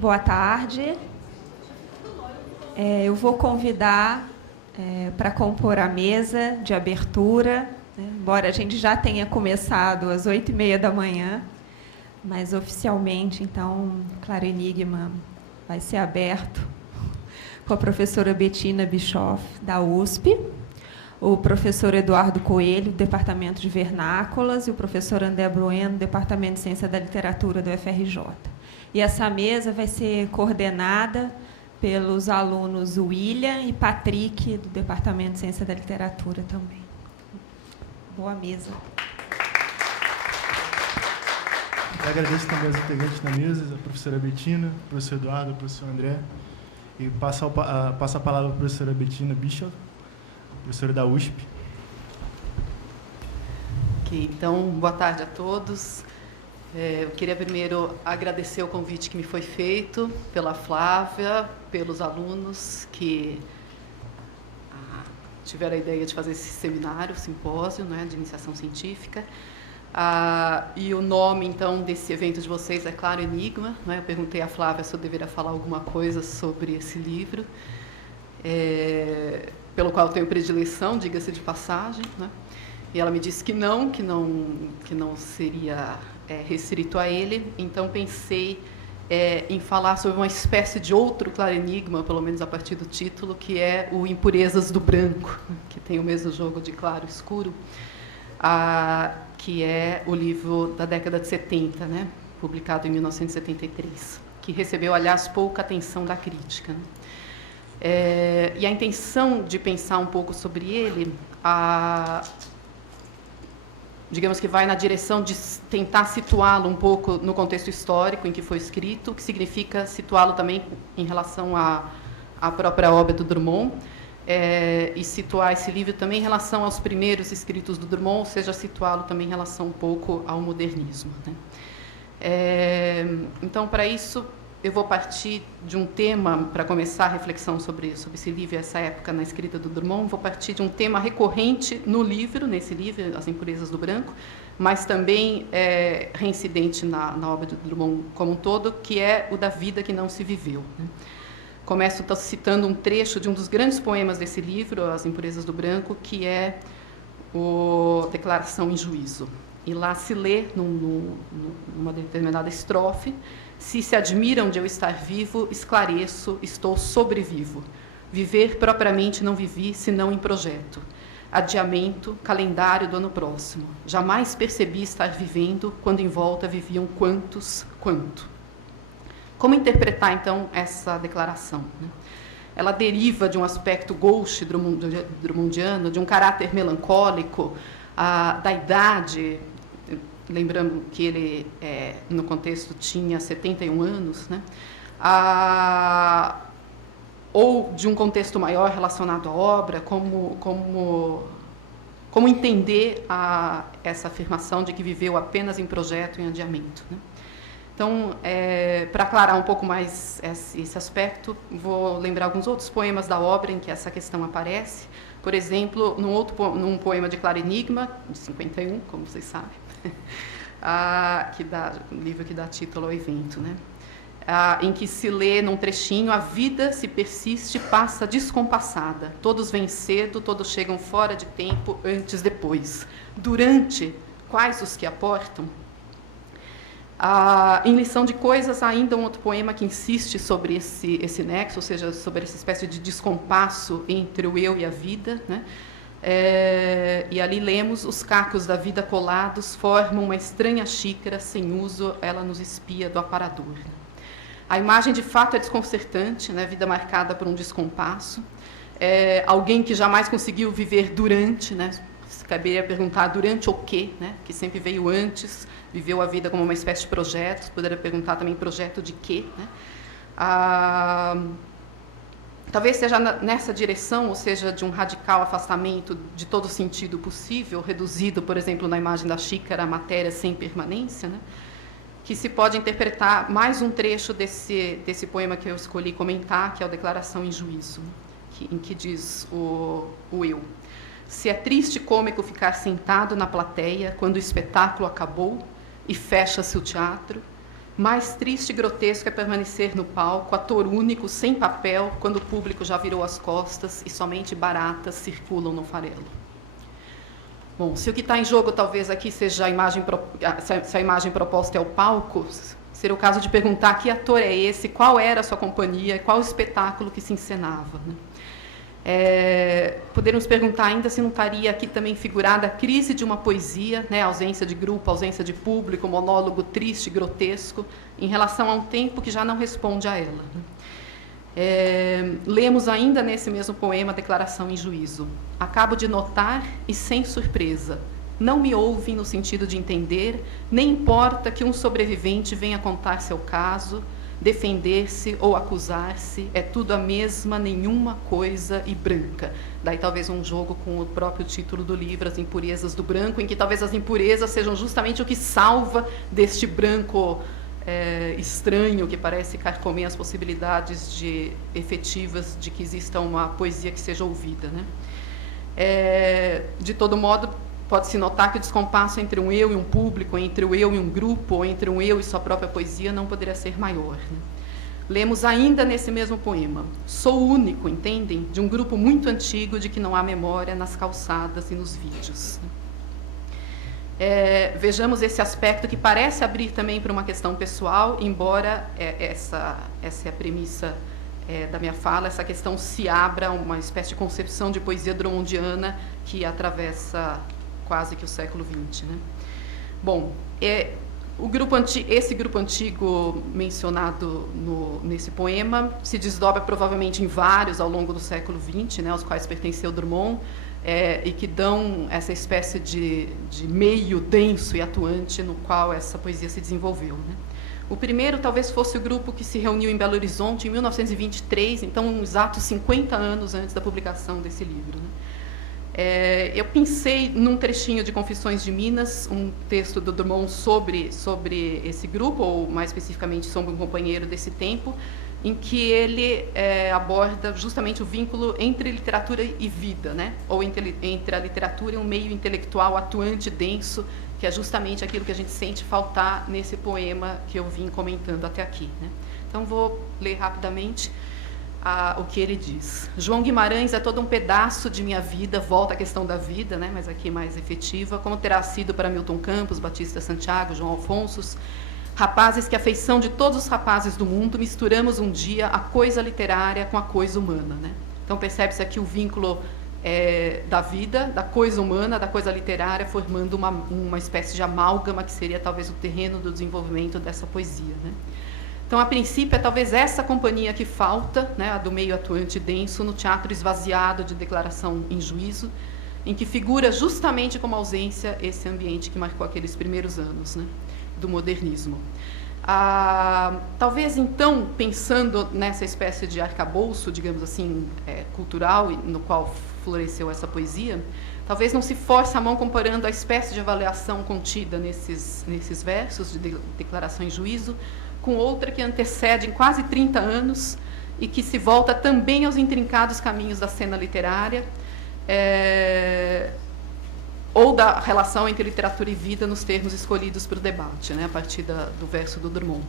Boa tarde. Eu vou convidar para compor a mesa de abertura, né? Embora a gente já tenha começado às 8h30 da manhã, mas oficialmente, então, Claro Enigma vai ser aberto com a professora Bettina Bischoff, da USP, o professor Eduardo Coelho, do Departamento de Vernáculas, e o professor André Bueno, do Departamento de Ciência da Literatura do UFRJ. E essa mesa vai ser coordenada pelos alunos William e Patrick, do Departamento de Ciência da Literatura também. Boa mesa. Eu agradeço também aos integrantes da mesa, a professora Bettina, o professor Eduardo, o professor André. E passo a palavra à professora Bettina Bischoff, professora da USP. Ok, então, boa tarde a todos. Eu queria primeiro agradecer o convite que me foi feito pela Flávia, pelos alunos que tiveram a ideia de fazer esse seminário, simpósio, né, de iniciação científica. E o nome, então, desse evento de vocês é Claro Enigma, né? Eu perguntei à Flávia se eu deveria falar alguma coisa sobre esse livro, pelo qual eu tenho predileção, diga-se de passagem, né? E ela me disse que não seria restrito a ele. Então pensei em falar sobre uma espécie de outro Claro Enigma, pelo menos a partir do título, que é o Impurezas do Branco, que tem o mesmo jogo de claro e escuro, que é o livro da década de 70, né, publicado em 1973, que recebeu, aliás, pouca atenção da crítica, né? E a intenção de pensar um pouco sobre ele, digamos que vai na direção de tentar situá-lo um pouco no contexto histórico em que foi escrito, o que significa situá-lo também em relação à própria obra do Drummond, e situar esse livro também em relação aos primeiros escritos do Drummond, ou seja, situá-lo também em relação um pouco ao modernismo, né? Então, para isso, eu vou partir de um tema, para começar a reflexão sobre esse livro e essa época na escrita do Drummond, vou partir de um tema recorrente no livro, nesse livro, As Impurezas do Branco, mas também reincidente na obra do Drummond como um todo, que é o da vida que não se viveu, né? Começo citando um trecho de um dos grandes poemas desse livro, As Impurezas do Branco, que é o Declaração em Juízo. E lá se lê, numa determinada estrofe: se admiram de eu estar vivo, esclareço, estou sobrevivo. Viver propriamente não vivi, senão em projeto. Adiamento, calendário do ano próximo. Jamais percebi estar vivendo, quando em volta viviam quantos, quanto. Como interpretar, então, essa declaração, né? Ela deriva de um aspecto gauche drummondiano, de um caráter melancólico, da idade. Lembrando que ele, no contexto, tinha 71 anos, né? Ou de um contexto maior relacionado à obra, como entender essa afirmação de que viveu apenas em projeto e em adiamento, né? Então, para aclarar um pouco mais esse aspecto, vou lembrar alguns outros poemas da obra em que essa questão aparece. Por exemplo, num poema de Claro Enigma, de 51, como vocês sabem, um livro que dá título ao evento, né? Em que se lê num trechinho: a vida, se persiste, passa descompassada. Todos vêm cedo, todos chegam fora de tempo, antes, depois. Durante, quais os que aportam? Em Lição de Coisas, ainda um outro poema que insiste sobre esse nexo, ou seja, sobre essa espécie de descompasso entre o eu e a vida, né? E ali lemos: os cacos da vida colados formam uma estranha xícara, sem uso, ela nos espia do aparador. A imagem, de fato, é desconcertante, né? Vida marcada por um descompasso. Alguém que jamais conseguiu viver durante, né? Caberia perguntar durante o quê, né? Que sempre veio antes, viveu a vida como uma espécie de projeto. Poderia perguntar também projeto de quê, né? Talvez seja nessa direção, ou seja, de um radical afastamento de todo sentido possível, reduzido, por exemplo, na imagem da xícara, a matéria sem permanência, né? Que se pode interpretar mais um trecho desse poema que eu escolhi comentar, que é o Declaração em Juízo, em que diz o eu: se é triste e cômico ficar sentado na plateia quando o espetáculo acabou e fecha-se o teatro, Mais triste e grotesco é permanecer no palco, ator único, sem papel, quando o público já virou as costas e somente baratas circulam no farelo. Bom, se o que está em jogo talvez aqui seja se a imagem proposta é o palco, seria o caso de perguntar que ator é esse, qual era a sua companhia, qual o espetáculo que se encenava, né? Poderíamos perguntar ainda se não estaria aqui também figurada a crise de uma poesia, né, ausência de grupo, ausência de público, monólogo triste, grotesco, em relação a um tempo que já não responde a ela. Lemos ainda nesse mesmo poema a declaração em juízo. Acabo de notar e sem surpresa. Não me ouvem no sentido de entender, nem importa que um sobrevivente venha contar seu caso, defender-se ou acusar-se, é tudo a mesma, nenhuma coisa e branca. Daí talvez um jogo com o próprio título do livro, As Impurezas do Branco, em que talvez as impurezas sejam justamente o que salva deste branco estranho, que parece carcomer as possibilidades efetivas de que exista uma poesia que seja ouvida, né? De todo modo, pode-se notar que o descompasso entre um eu e um público, entre o eu e um grupo, ou entre um eu e sua própria poesia, não poderia ser maior, né? Lemos ainda nesse mesmo poema: sou o único, entendem? De um grupo muito antigo de que não há memória nas calçadas e nos vídeos. Vejamos esse aspecto que parece abrir também para uma questão pessoal, embora essa é a premissa da minha fala, essa questão se abra uma espécie de concepção de poesia drummondiana que atravessa quase que o século XX, né? Bom, esse grupo antigo mencionado nesse poema se desdobra provavelmente em vários ao longo do século XX, né, aos quais pertenceu Drummond, e que dão essa espécie de meio denso e atuante no qual essa poesia se desenvolveu, né? O primeiro talvez fosse o grupo que se reuniu em Belo Horizonte em 1923, então uns exatos 50 anos antes da publicação desse livro, né? Eu pensei num trechinho de Confissões de Minas, um texto do Drummond sobre esse grupo, ou mais especificamente sobre um companheiro desse tempo, em que ele aborda justamente o vínculo entre literatura e vida, né? Ou entre a literatura e um meio intelectual atuante, denso, que é justamente aquilo que a gente sente faltar nesse poema que eu vim comentando até aqui, né? Então, vou ler rapidamente o que ele diz. João Guimarães é todo um pedaço de minha vida, volta à questão da vida, né? Mas aqui mais efetiva, como terá sido para Milton Campos, Batista Santiago, João Alfonso, rapazes que a feição de todos os rapazes do mundo, misturamos um dia a coisa literária com a coisa humana, né? Então percebe-se aqui o vínculo da vida, da coisa humana, da coisa literária, formando uma espécie de amálgama que seria talvez o terreno do desenvolvimento dessa poesia, né? Então, a princípio, é talvez essa companhia que falta, né, a do meio atuante denso, no teatro esvaziado de declaração em juízo, em que figura justamente como ausência esse ambiente que marcou aqueles primeiros anos, né, do modernismo. Talvez, então, pensando nessa espécie de arcabouço, digamos assim, cultural, no qual floresceu essa poesia, talvez não se force a mão comparando a espécie de avaliação contida nesses versos de declaração em juízo, com outra que antecede em quase 30 anos e que se volta também aos intrincados caminhos da cena literária, ou da relação entre literatura e vida nos termos escolhidos para o debate, né, a partir do verso do Drummond.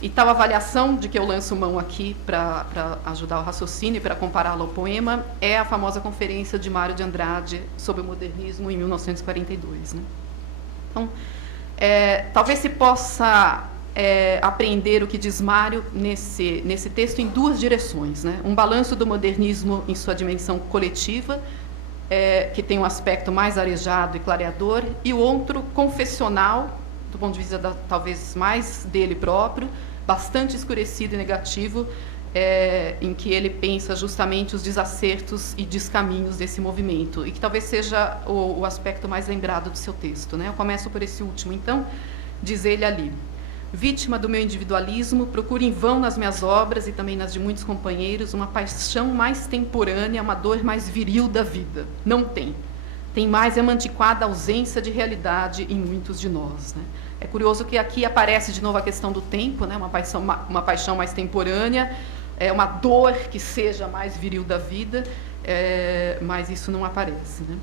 E tal avaliação, de que eu lanço mão aqui para ajudar o raciocínio e para compará-lo ao poema, é a famosa conferência de Mário de Andrade sobre o modernismo em 1942. Né? Então, talvez se possa aprender o que diz Mário nesse texto em duas direções, né? Um balanço do modernismo em sua dimensão coletiva, que tem um aspecto mais arejado e clareador, e o outro confessional, do ponto de vista talvez mais dele próprio, bastante escurecido e negativo, em que ele pensa justamente os desacertos e descaminhos desse movimento, e que talvez seja o aspecto mais lembrado do seu texto, né? Eu começo por esse último, então, diz ele ali: vítima do meu individualismo, procuro em vão nas minhas obras e também nas de muitos companheiros uma paixão mais temporânea, uma dor mais viril da vida. Não tem. Tem mais uma antiquada ausência de realidade em muitos de nós, né? É curioso que aqui aparece de novo a questão do tempo, né? Uma paixão mais temporânea, uma dor que seja mais viril da vida, mas isso não aparece, né?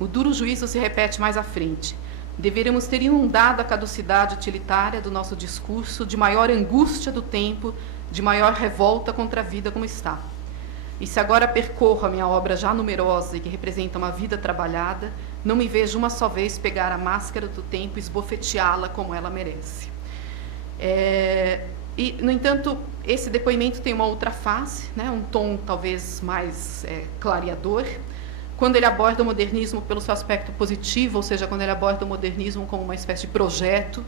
O duro juízo se repete mais à frente. deveríamos ter inundado a caducidade utilitária do nosso discurso de maior angústia do tempo, de maior revolta contra a vida como está. E se agora percorro a minha obra já numerosa e que representa uma vida trabalhada, não me vejo uma só vez pegar a máscara do tempo e esbofeteá-la como ela merece. E, no entanto, esse depoimento tem uma outra face, né, um tom talvez mais clareador, quando ele aborda o modernismo pelo seu aspecto positivo, ou seja, quando ele aborda o modernismo como uma espécie de projeto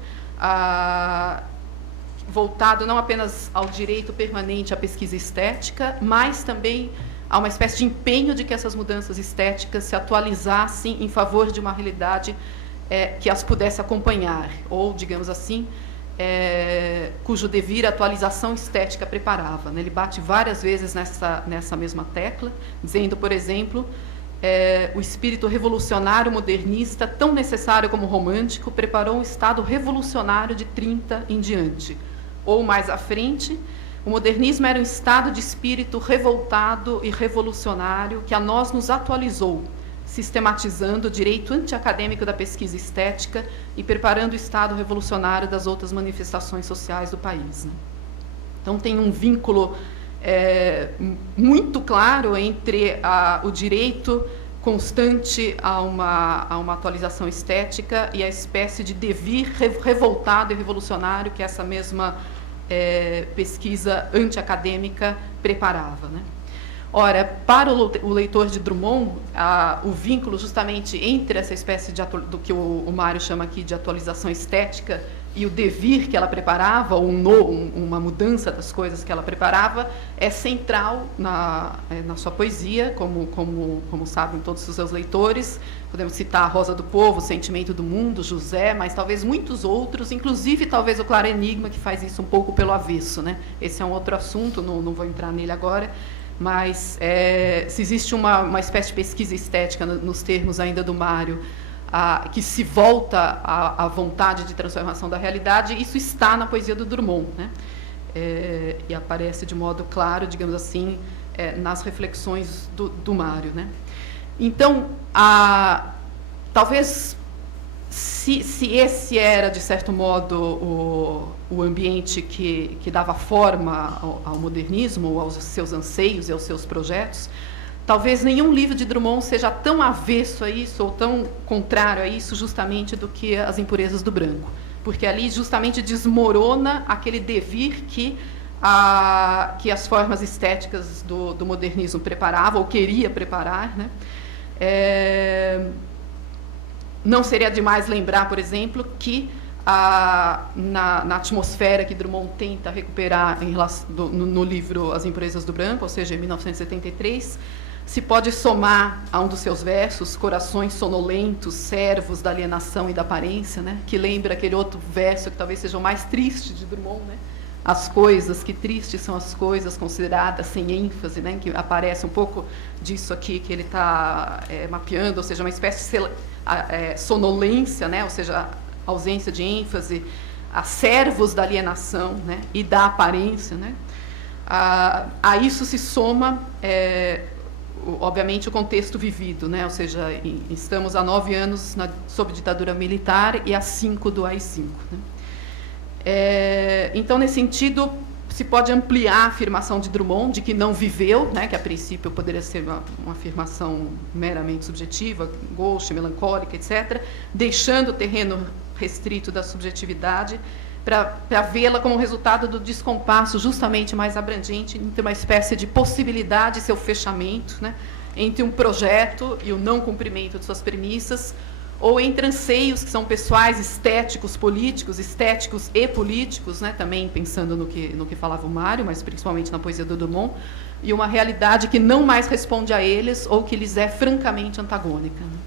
voltado não apenas ao direito permanente à pesquisa estética, mas também a uma espécie de empenho de que essas mudanças estéticas se atualizassem em favor de uma realidade que as pudesse acompanhar, ou, digamos assim, cujo devir a atualização estética preparava, né? Ele bate várias vezes nessa mesma tecla, dizendo, por exemplo, o espírito revolucionário modernista, tão necessário como romântico, preparou um estado revolucionário de 30 em diante. Ou, mais à frente, o modernismo era um estado de espírito revoltado e revolucionário que a nós nos atualizou, sistematizando o direito antiacadêmico da pesquisa estética e preparando o estado revolucionário das outras manifestações sociais do país, né? Então, tem um vínculo muito claro entre o direito constante a uma atualização estética e a espécie de devir revoltado e revolucionário que essa mesma pesquisa antiacadêmica preparava, né? Ora, para o leitor de Drummond, o vínculo justamente entre essa espécie do que o Mário chama aqui de atualização estética e o devir que ela preparava, ou uma mudança das coisas que ela preparava, é central na sua poesia, como sabem todos os seus leitores. Podemos citar a Rosa do Povo, o Sentimento do Mundo, José, mas talvez muitos outros, inclusive talvez o Claro Enigma, que faz isso um pouco pelo avesso, né? Esse é um outro assunto, não vou entrar nele agora, mas se existe uma espécie de pesquisa estética nos termos ainda do Mário, que se volta à vontade de transformação da realidade, isso está na poesia do Drummond, né? E aparece de modo claro, digamos assim, nas reflexões do Mário, né? Então, talvez, se esse era, de certo modo, o ambiente que dava forma ao modernismo, aos seus anseios e aos seus projetos, talvez nenhum livro de Drummond seja tão avesso a isso ou tão contrário a isso justamente do que As Impurezas do Branco, porque ali justamente desmorona aquele devir que as formas estéticas do modernismo preparavam ou queria preparar, né? Não seria demais lembrar, por exemplo, que na atmosfera que Drummond tenta recuperar no livro As Impurezas do Branco, ou seja, em 1973, se pode somar a um dos seus versos, Corações Sonolentos, Servos da Alienação e da Aparência, né? Que lembra aquele outro verso que talvez seja o mais triste de Drummond, né? As coisas, que tristes são as coisas consideradas sem ênfase, né? Que aparece um pouco disso aqui que ele está mapeando, ou seja, uma espécie de sonolência, né? Ou seja, ausência de ênfase, a servos da alienação, né? E da aparência, né? A isso se soma obviamente o contexto vivido, né? Ou seja, estamos há 9 anos sob ditadura militar e há 5 do AI-5, né? Então, nesse sentido, se pode ampliar a afirmação de Drummond de que não viveu, né? Que a princípio poderia ser uma afirmação meramente subjetiva, gauche, melancólica, etc., deixando o terreno restrito da subjetividade para vê-la como resultado do descompasso justamente mais abrangente entre uma espécie de possibilidade e seu fechamento, né, entre um projeto e o não cumprimento de suas premissas, ou entre anseios que são pessoais, estéticos e políticos, né, também pensando no que falava o Mário, mas principalmente na poesia do Drummond, e uma realidade que não mais responde a eles ou que lhes é francamente antagônica, né?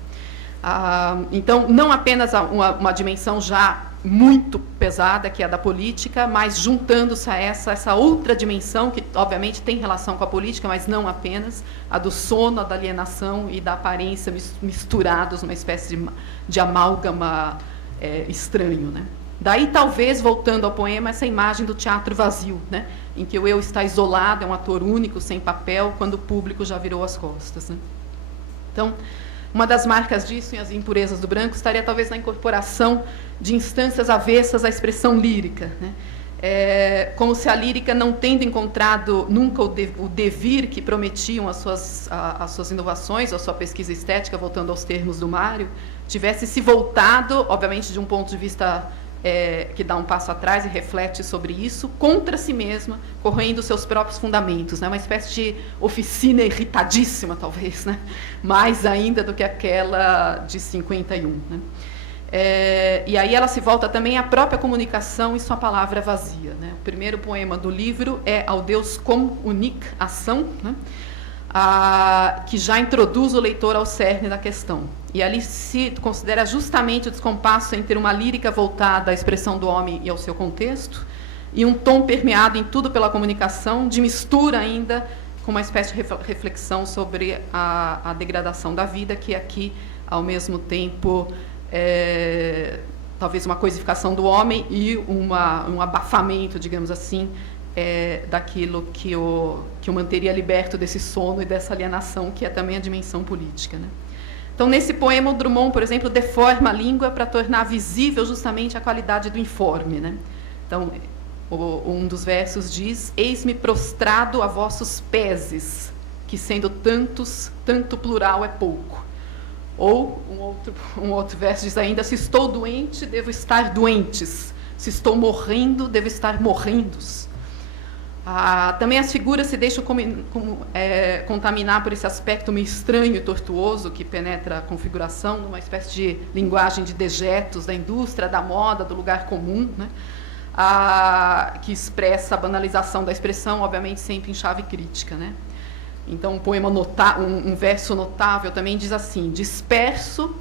Então, não apenas uma dimensão já muito pesada, que é a da política, mas juntando-se a essa outra dimensão, que obviamente tem relação com a política, mas não apenas, a do sono, a da alienação e da aparência misturados numa espécie de amálgama estranho, né? Daí, talvez, voltando ao poema, essa imagem do teatro vazio, né? Em que o eu está isolado, é um ator único, sem papel, quando o público já virou as costas, né? Então, Uma das marcas disso, em As Impurezas do Branco, estaria talvez na incorporação de instâncias avessas à expressão lírica, né? Como se a lírica, não tendo encontrado nunca o devir que prometiam as suas inovações, a sua pesquisa estética, voltando aos termos do Mário, tivesse se voltado, obviamente, de um ponto de vista que dá um passo atrás e reflete sobre isso, contra si mesma, corroendo seus próprios fundamentos, né? Uma espécie de oficina irritadíssima, talvez, né? Mais ainda do que aquela de 51. Né? E aí ela se volta também à própria comunicação e sua palavra vazia. Né? O primeiro poema do livro é Ao Deus Comunic Ação, né? Que já introduz o leitor ao cerne da questão. E ali se considera justamente o descompasso entre uma lírica voltada à expressão do homem e ao seu contexto, e um tom permeado em tudo pela comunicação, de mistura ainda com uma espécie de reflexão sobre a degradação da vida, que aqui, ao mesmo tempo, talvez uma coisificação do homem e um abafamento, digamos assim, daquilo que o manteria liberto desse sono e dessa alienação, que é também a dimensão política. Né? Então, nesse poema, o Drummond, por exemplo, deforma a língua para tornar visível justamente a qualidade do informe. Né? Então, um dos versos diz: eis-me prostrado a vossos peses, que sendo tantos, tanto plural é pouco. Ou um outro verso diz ainda: se estou doente, devo estar doentes. Se estou morrendo, devo estar morrendos. Também as figuras se deixam contaminar por esse aspecto meio estranho e tortuoso que penetra a configuração, numa espécie de linguagem de dejetos da indústria, da moda, do lugar comum, né? Que expressa a banalização da expressão, obviamente sempre em chave crítica. Né? Então, um verso notável também diz assim: disperso,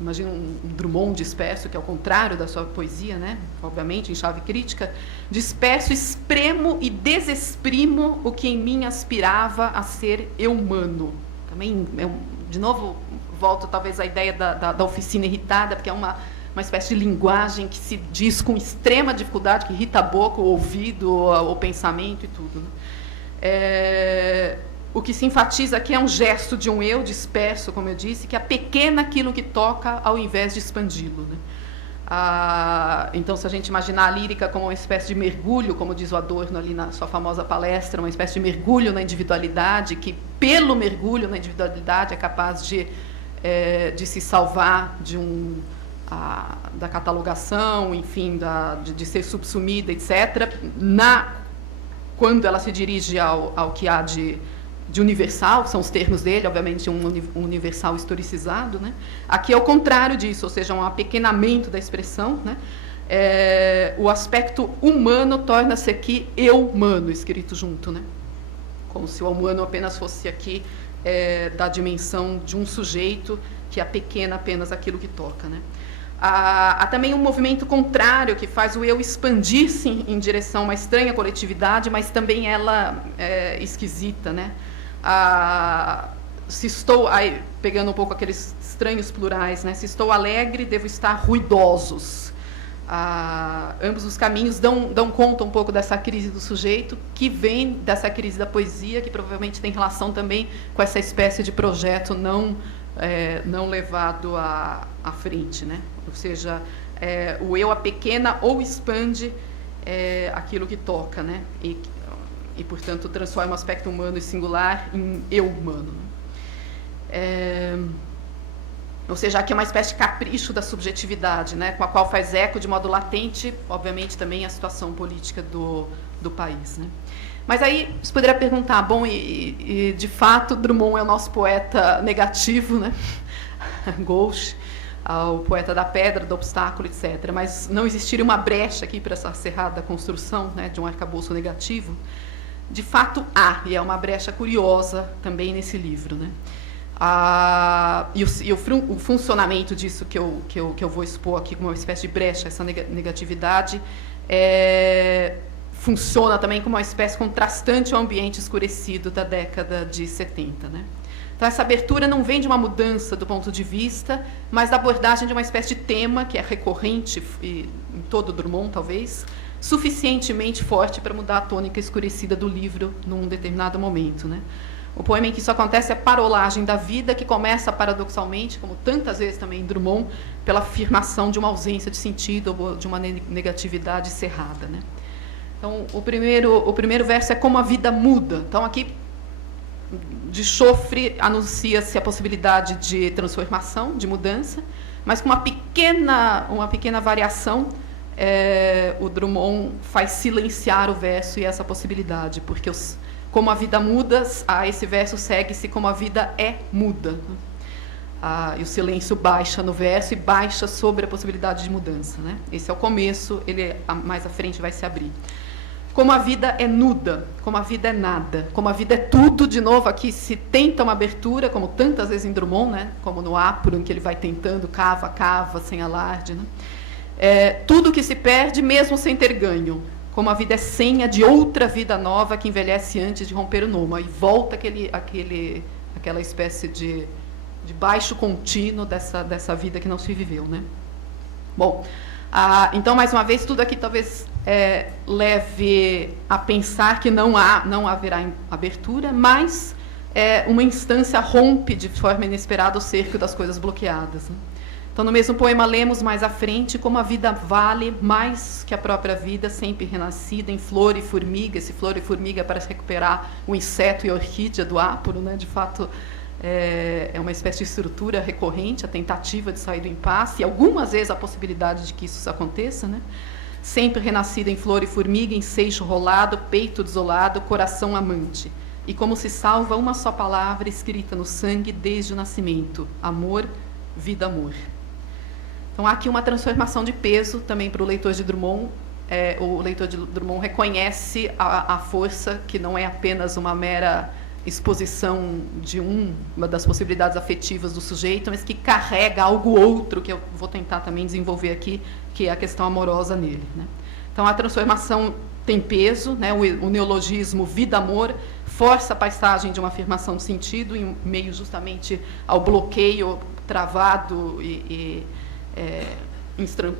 imagina um Drummond disperso, que é o contrário da sua poesia, né? Obviamente em chave crítica, disperso, espremo e desexprimo o que em mim aspirava a ser eu humano. Também, de novo, volto talvez à ideia da oficina irritada, porque é uma espécie de linguagem que se diz com extrema dificuldade, que irrita a boca, o ouvido, o pensamento e tudo. Né? O que se enfatiza aqui é um gesto de um eu disperso, como eu disse, que apequena aquilo que toca ao invés de expandi-lo. Né? Então, se a gente imaginar a lírica como uma espécie de mergulho, como diz o Adorno ali na sua famosa palestra, uma espécie de mergulho na individualidade, que pelo mergulho na individualidade é capaz de se salvar da catalogação, enfim, de ser subsumida, etc., quando ela se dirige ao que há de universal, são os termos dele, obviamente um universal historicizado. Né? Aqui é o contrário disso, ou seja, um apequenamento da expressão. Né? O aspecto humano torna-se aqui eu-humano, escrito junto. Né? Como se o humano apenas fosse aqui da dimensão de um sujeito que apequena apenas aquilo que toca. Né? Há também um movimento contrário que faz o eu expandir-se em direção a uma estranha coletividade, mas também ela é esquisita. Né? Se estou, aí, pegando um pouco aqueles estranhos plurais, né? Se estou alegre, devo estar ruidosos. Ambos os caminhos dão conta um pouco dessa crise do sujeito, que vem dessa crise da poesia, que provavelmente tem relação também com essa espécie de projeto não levado à frente. Né? Ou seja, o eu apequena ou expande aquilo que toca, né? E, portanto, transforma o aspecto humano e singular em eu humano. Ou seja, aqui é uma espécie de capricho da subjetividade, né? Com a qual faz eco de modo latente, obviamente, também a situação política do país. Né? Mas aí você poderia perguntar, bom, e de fato Drummond é o nosso poeta negativo, né? Gauche, o poeta da pedra, do obstáculo, etc. Mas não existiria uma brecha aqui para essa cerrada construção, né, de um arcabouço negativo? De fato há, e é uma brecha curiosa também nesse livro. Né? O funcionamento disso que eu vou expor aqui como uma espécie de brecha, essa negatividade, funciona também como uma espécie contrastante ao ambiente escurecido da década de 70. Né? Então, essa abertura não vem de uma mudança do ponto de vista, mas da abordagem de uma espécie de tema que é recorrente em todo o Drummond, talvez, suficientemente forte para mudar a tônica escurecida do livro num determinado momento. Né? O poema em que isso acontece é a parolagem da vida, que começa paradoxalmente, como tantas vezes também em Drummond, pela afirmação de uma ausência de sentido ou de uma negatividade cerrada, né? Então, o primeiro verso é como a vida muda. Então, aqui, de chofre, anuncia-se a possibilidade de transformação, de mudança, mas com uma pequena variação, o Drummond faz silenciar o verso e essa possibilidade, porque como a vida muda, esse verso segue-se como a vida é muda. E o silêncio baixa no verso e baixa sobre a possibilidade de mudança, né? Esse é o começo, ele mais à frente vai se abrir. Como a vida é nuda, como a vida é nada, como a vida é tudo, de novo aqui se tenta uma abertura, como tantas vezes em Drummond, né? Como no Áporo, em que ele vai tentando, cava, sem alarde, né? Tudo que se perde, mesmo sem ter ganho. Como a vida é senha de outra vida nova que envelhece antes de romper o noma. E volta aquela espécie de baixo contínuo dessa vida que não se viveu, né? Bom, então, mais uma vez, tudo aqui talvez leve a pensar que não haverá abertura, mas uma instância rompe de forma inesperada o cerco das coisas bloqueadas, né? Então, no mesmo poema, lemos mais à frente como a vida vale mais que a própria vida, sempre renascida em flor e formiga. Esse flor e formiga é para recuperar o inseto e a orquídea do Áporo, né? De fato, é uma espécie de estrutura recorrente, a tentativa de sair do impasse, e algumas vezes a possibilidade de que isso aconteça, né? Sempre renascida em flor e formiga, em seixo rolado, peito desolado, coração amante. E como se salva uma só palavra escrita no sangue desde o nascimento: amor, vida, amor. Então, há aqui uma transformação de peso também para o leitor de Drummond. O leitor de Drummond reconhece a força, que não é apenas uma mera exposição de uma das possibilidades afetivas do sujeito, mas que carrega algo outro, que eu vou tentar também desenvolver aqui, que é a questão amorosa nele, né? Então, a transformação tem peso, né? O neologismo vida-amor força a passagem de uma afirmação de sentido em meio justamente ao bloqueio travado e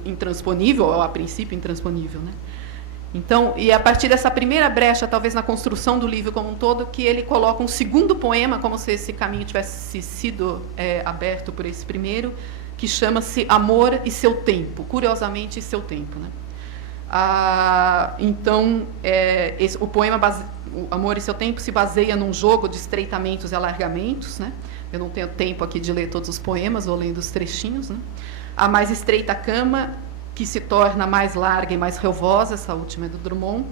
intransponível, ou a princípio intransponível, né? Então, e a partir dessa primeira brecha, talvez na construção do livro como um todo, que ele coloca um segundo poema, como se esse caminho tivesse sido aberto por esse primeiro, que chama-se Amor e Seu Tempo, curiosamente, Seu Tempo, né? Então, o poema o Amor e Seu Tempo se baseia num jogo de estreitamentos e alargamentos, né? Eu não tenho tempo aqui de ler todos os poemas, vou lendo os trechinhos, né? A mais estreita cama, que se torna mais larga e mais relvosa, essa última é do Drummond.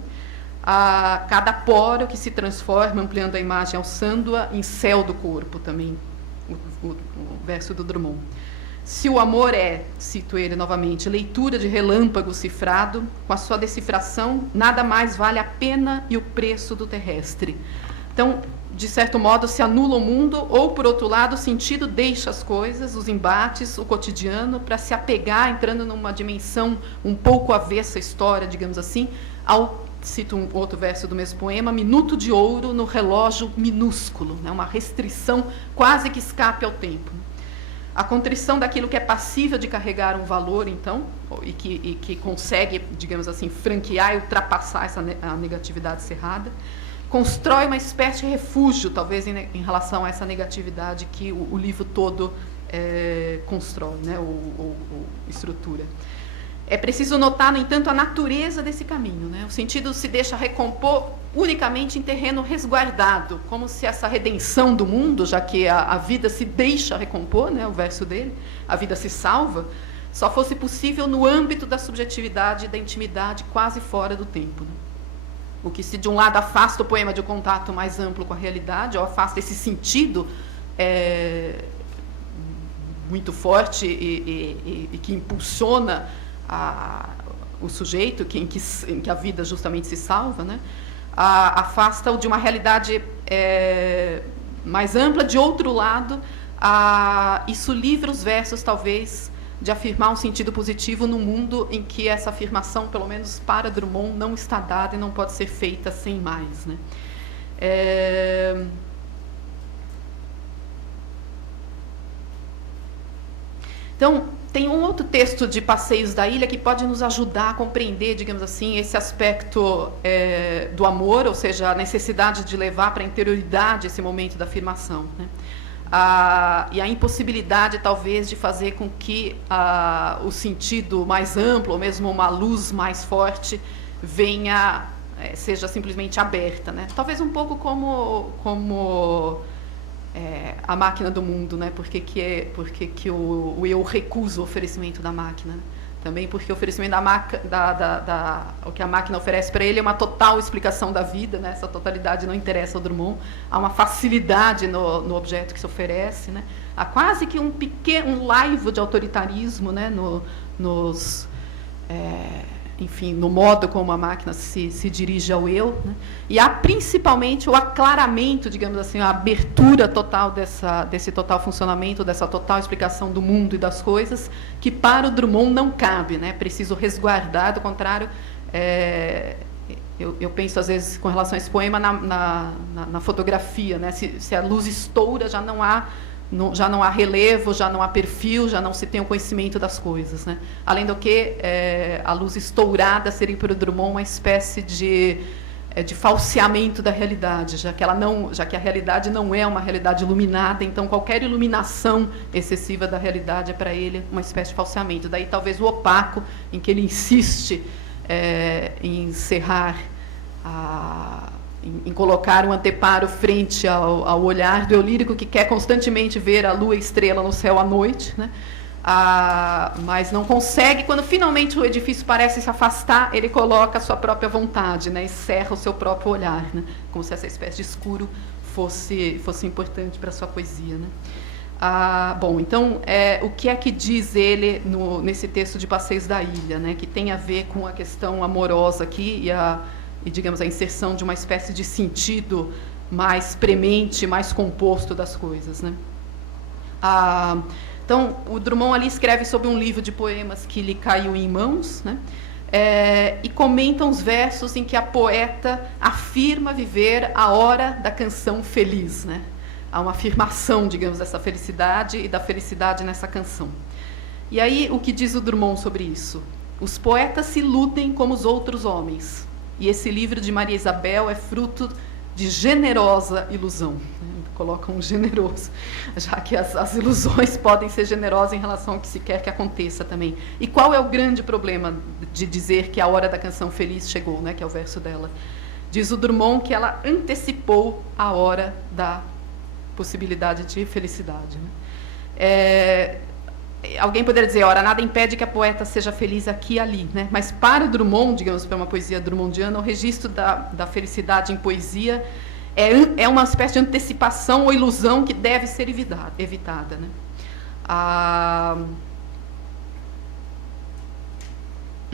A cada poro que se transforma, ampliando a imagem, alçando-a em céu do corpo, também o verso do Drummond. Se o amor cito ele novamente, leitura de relâmpago cifrado, com a sua decifração, nada mais vale a pena e o preço do terrestre. Então, de certo modo, se anula o mundo, ou, por outro lado, o sentido deixa as coisas, os embates, o cotidiano, para se apegar, entrando numa dimensão um pouco avessa à história, digamos assim, cito um outro verso do mesmo poema, minuto de ouro no relógio minúsculo, né? Uma restrição quase que escape ao tempo. A contrição daquilo que é passível de carregar um valor, então, e que consegue, digamos assim, franquear e ultrapassar a negatividade cerrada, constrói uma espécie de refúgio, talvez, em relação a essa negatividade que o livro todo constrói, né, ou estrutura. É preciso notar, no entanto, a natureza desse caminho, né? O sentido se deixa recompor unicamente em terreno resguardado, como se essa redenção do mundo, já que a vida se deixa recompor, né, o verso dele, a vida se salva, só fosse possível no âmbito da subjetividade e da intimidade quase fora do tempo, né? O que, se de um lado afasta o poema de um contato mais amplo com a realidade, ou afasta esse sentido muito forte e que impulsiona o sujeito, em que a vida justamente se salva, né? Afasta-o de uma realidade mais ampla. De outro lado, isso livra os versos, talvez, de afirmar um sentido positivo no mundo em que essa afirmação, pelo menos para Drummond, não está dada e não pode ser feita sem mais, né? Então, tem um outro texto de Passeios da Ilha que pode nos ajudar a compreender, digamos assim, esse aspecto do amor, ou seja, a necessidade de levar para a interioridade esse momento da afirmação, né? E a impossibilidade, talvez, de fazer com que o sentido mais amplo, ou mesmo uma luz mais forte, seja simplesmente aberta, né? Talvez um pouco como a máquina do mundo, né? Porque que o eu recusa o oferecimento da máquina, né? Também porque o oferecimento o que a máquina oferece para ele é uma total explicação da vida, né? Essa totalidade não interessa ao Drummond. Há uma facilidade no objeto que se oferece, né? Há quase que um laivo de autoritarismo, né? Enfim, no modo como a máquina se dirige ao eu, né? E há principalmente o aclaramento, digamos assim, a abertura total desse total funcionamento, dessa total explicação do mundo e das coisas, que para o Drummond não cabe, né? Preciso resguardar, do contrário, eu penso às vezes com relação a esse poema na fotografia, né? Se a luz estoura, já não há relevo, já não há perfil, já não se tem o conhecimento das coisas, né? Além do que, a luz estourada seria para o Drummond uma espécie de falseamento da realidade, já que a realidade não é uma realidade iluminada, então qualquer iluminação excessiva da realidade é para ele uma espécie de falseamento. Daí talvez o opaco, em que ele insiste em encerrar em colocar um anteparo frente ao olhar do eu lírico, que quer constantemente ver a lua e a estrela no céu à noite, né? Mas não consegue. Quando finalmente o edifício parece se afastar, ele coloca a sua própria vontade, né? Encerra o seu próprio olhar, né? Como se essa espécie de escuro fosse importante para a sua poesia, né? Bom, então, o que é que diz ele nesse texto de Passeios da Ilha, né? Que tem a ver com a questão amorosa aqui e, digamos, a inserção de uma espécie de sentido mais premente, mais composto das coisas, né? Então, o Drummond ali escreve sobre um livro de poemas que lhe caiu em mãos, né? E comenta uns versos em que a poeta afirma viver a hora da canção feliz, né? Há uma afirmação, digamos, dessa felicidade e da felicidade nessa canção. E aí, o que diz o Drummond sobre isso? Os poetas se iludem como os outros homens. E esse livro de Maria Isabel é fruto de generosa ilusão. Coloca um generoso, já que as ilusões podem ser generosas em relação ao que se quer que aconteça também. E qual é o grande problema de dizer que a hora da canção feliz chegou, né, que é o verso dela? Diz o Drummond que ela antecipou a hora da possibilidade de felicidade, né? Alguém poderia dizer, ora, nada impede que a poeta seja feliz aqui e ali, né? Mas para o Drummond, digamos, para uma poesia drummondiana, o registro da felicidade em poesia é uma espécie de antecipação ou ilusão que deve ser evitada, né?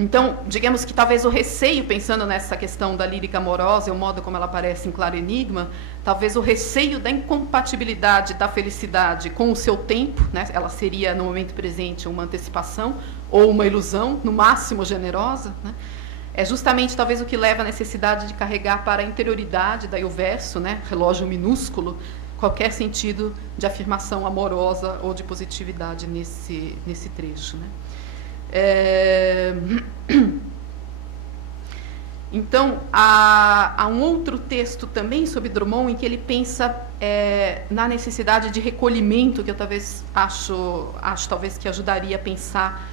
Então, digamos que talvez o receio, pensando nessa questão da lírica amorosa e o modo como ela aparece em Claro Enigma, talvez o receio da incompatibilidade da felicidade com o seu tempo, né? Ela seria, no momento presente, uma antecipação ou uma ilusão, no máximo generosa, né? É justamente, talvez, o que leva à necessidade de carregar para a interioridade, daí o verso, né? Relógio minúsculo, qualquer sentido de afirmação amorosa ou de positividade nesse trecho, né? Então, há um outro texto também sobre Drummond em que ele pensa na necessidade de recolhimento, que eu talvez acho talvez que ajudaria a pensar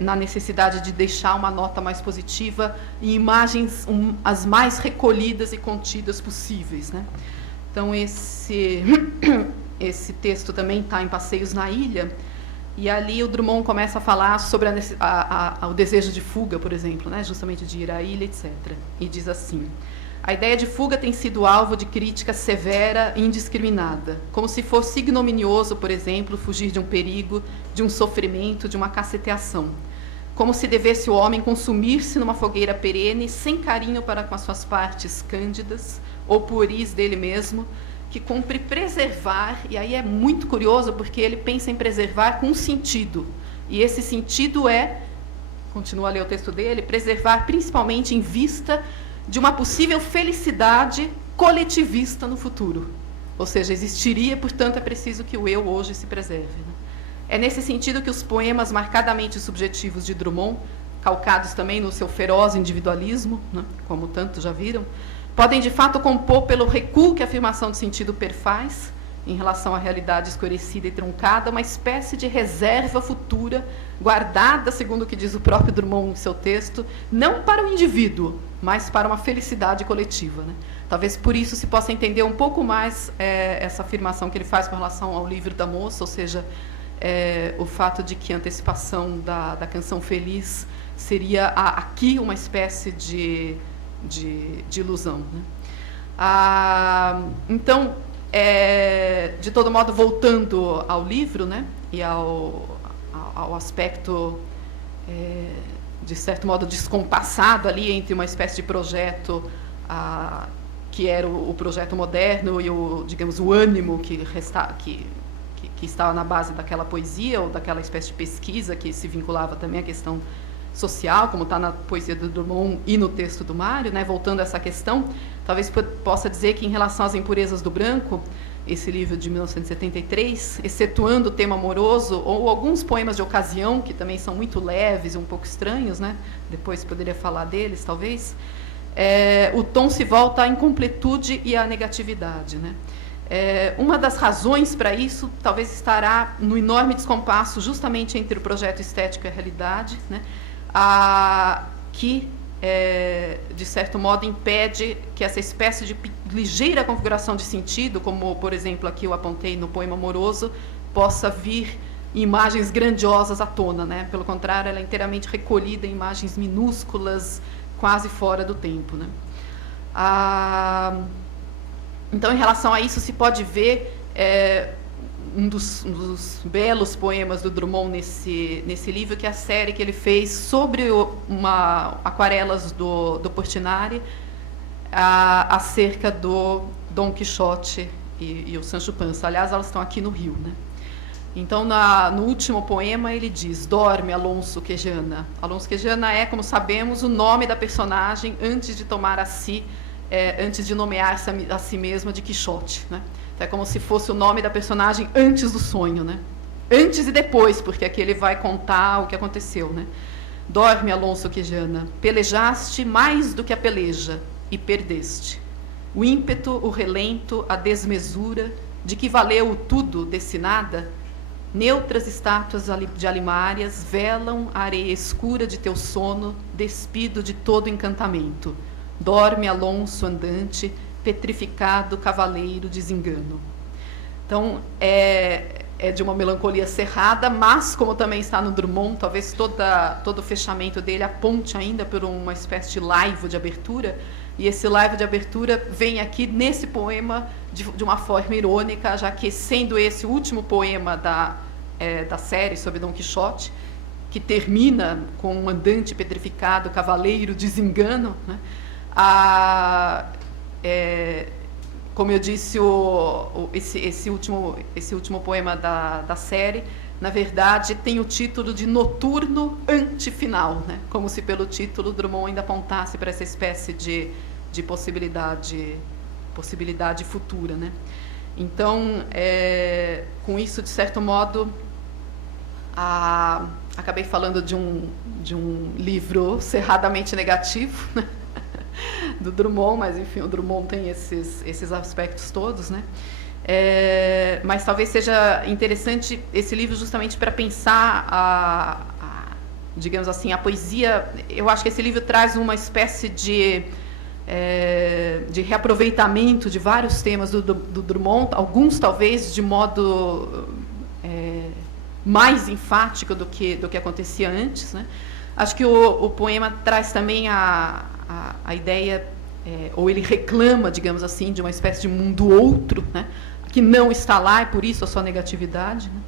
na necessidade de deixar uma nota mais positiva e imagens as mais recolhidas e contidas possíveis, né? Então, esse texto também está em Passeios na Ilha. E ali o Drummond começa a falar sobre o desejo de fuga, por exemplo, né? Justamente de ir à ilha, etc. E diz assim: a ideia de fuga tem sido alvo de crítica severa e indiscriminada, como se fosse ignominioso, por exemplo, fugir de um perigo, de um sofrimento, de uma caceteação. Como se devesse o homem consumir-se numa fogueira perene, sem carinho para com as suas partes cândidas, ou pueris dele mesmo, que cumpre preservar, e aí é muito curioso, porque ele pensa em preservar com um sentido, e esse sentido continua a ler o texto dele, preservar principalmente em vista de uma possível felicidade coletivista no futuro. Ou seja, existiria, portanto, é preciso que o eu hoje se preserve, né? É nesse sentido que os poemas marcadamente subjetivos de Drummond, calcados também no seu feroz individualismo, né, como tantos já viram, podem de fato compor pelo recuo que a afirmação de sentido perfaz, em relação à realidade escurecida e truncada, uma espécie de reserva futura, guardada, segundo o que diz o próprio Drummond em seu texto, não para o indivíduo, mas para uma felicidade coletiva, né? Talvez por isso se possa entender um pouco mais essa afirmação que ele faz com relação ao livro da moça, ou seja, o fato de que a antecipação da canção feliz seria aqui uma espécie de ilusão, né? Então, de todo modo, voltando ao livro, né, e ao aspecto, de certo modo, descompassado ali entre uma espécie de projeto que era o projeto moderno e digamos, o ânimo que estava na base daquela poesia ou daquela espécie de pesquisa que se vinculava também à questão social, como está na poesia do Drummond e no texto do Mário, né? Voltando a essa questão, talvez possa dizer que, em relação às impurezas do branco, esse livro de 1973, excetuando o tema amoroso, ou alguns poemas de ocasião, que também são muito leves e um pouco estranhos, né? Depois poderia falar deles, talvez, o tom se volta à incompletude e à negatividade, né? Uma das razões para isso talvez estará no enorme descompasso justamente entre o projeto estético e a realidade, né? Que, de certo modo, impede que essa espécie de ligeira configuração de sentido, como, por exemplo, aqui eu apontei no poema amoroso, possa vir em imagens grandiosas à tona, né? Pelo contrário, ela é inteiramente recolhida em imagens minúsculas, quase fora do tempo, né? Então, em relação a isso, se pode ver um dos belos poemas do Drummond nesse livro, que é a série que ele fez sobre aquarelas do Portinari acerca do Dom Quixote e o Sancho Panza. Aliás, elas estão aqui no Rio, né? Então, no último poema, ele diz: dorme, Alonso Quejana. Alonso Quejana é, como sabemos, o nome da personagem antes de tomar antes de nomear-se a si mesma de Quixote, né? Então, é como se fosse o nome da personagem antes do sonho, né? Antes e depois, porque aqui ele vai contar o que aconteceu, né? Dorme, Alonso Quejana, pelejaste mais do que a peleja e perdeste. O ímpeto, o relento, a desmesura, de que valeu o tudo desse nada, neutras estátuas de alimárias velam a areia escura de teu sono, despido de todo encantamento. Dorme, Alonso andante, petrificado cavaleiro desengano. Então, é de uma melancolia cerrada, mas, como também está no Drummond, talvez todo o fechamento dele aponte ainda por uma espécie de laivo de abertura, e esse laivo de abertura vem aqui nesse poema de uma forma irônica, já que, sendo esse o último poema da série sobre Dom Quixote, que termina com um andante petrificado, cavaleiro desengano, né? Como eu disse, esse último poema da série, na verdade, tem o título de Noturno Antifinal, né? Como se pelo título Drummond ainda apontasse para essa espécie de possibilidade futura, né? Então, com isso, de certo modo, acabei falando de um livro cerradamente negativo, né? Do Drummond, mas enfim, o Drummond tem esses aspectos todos, né? Mas talvez seja interessante esse livro justamente para pensar digamos assim, a poesia. Eu acho que esse livro traz uma espécie de reaproveitamento de vários temas do Drummond, alguns talvez de modo mais enfático do que acontecia antes, né? Acho que o poema traz também a ideia, ou ele reclama, digamos assim, de uma espécie de mundo outro, né, que não está lá, e por isso a sua negatividade, né?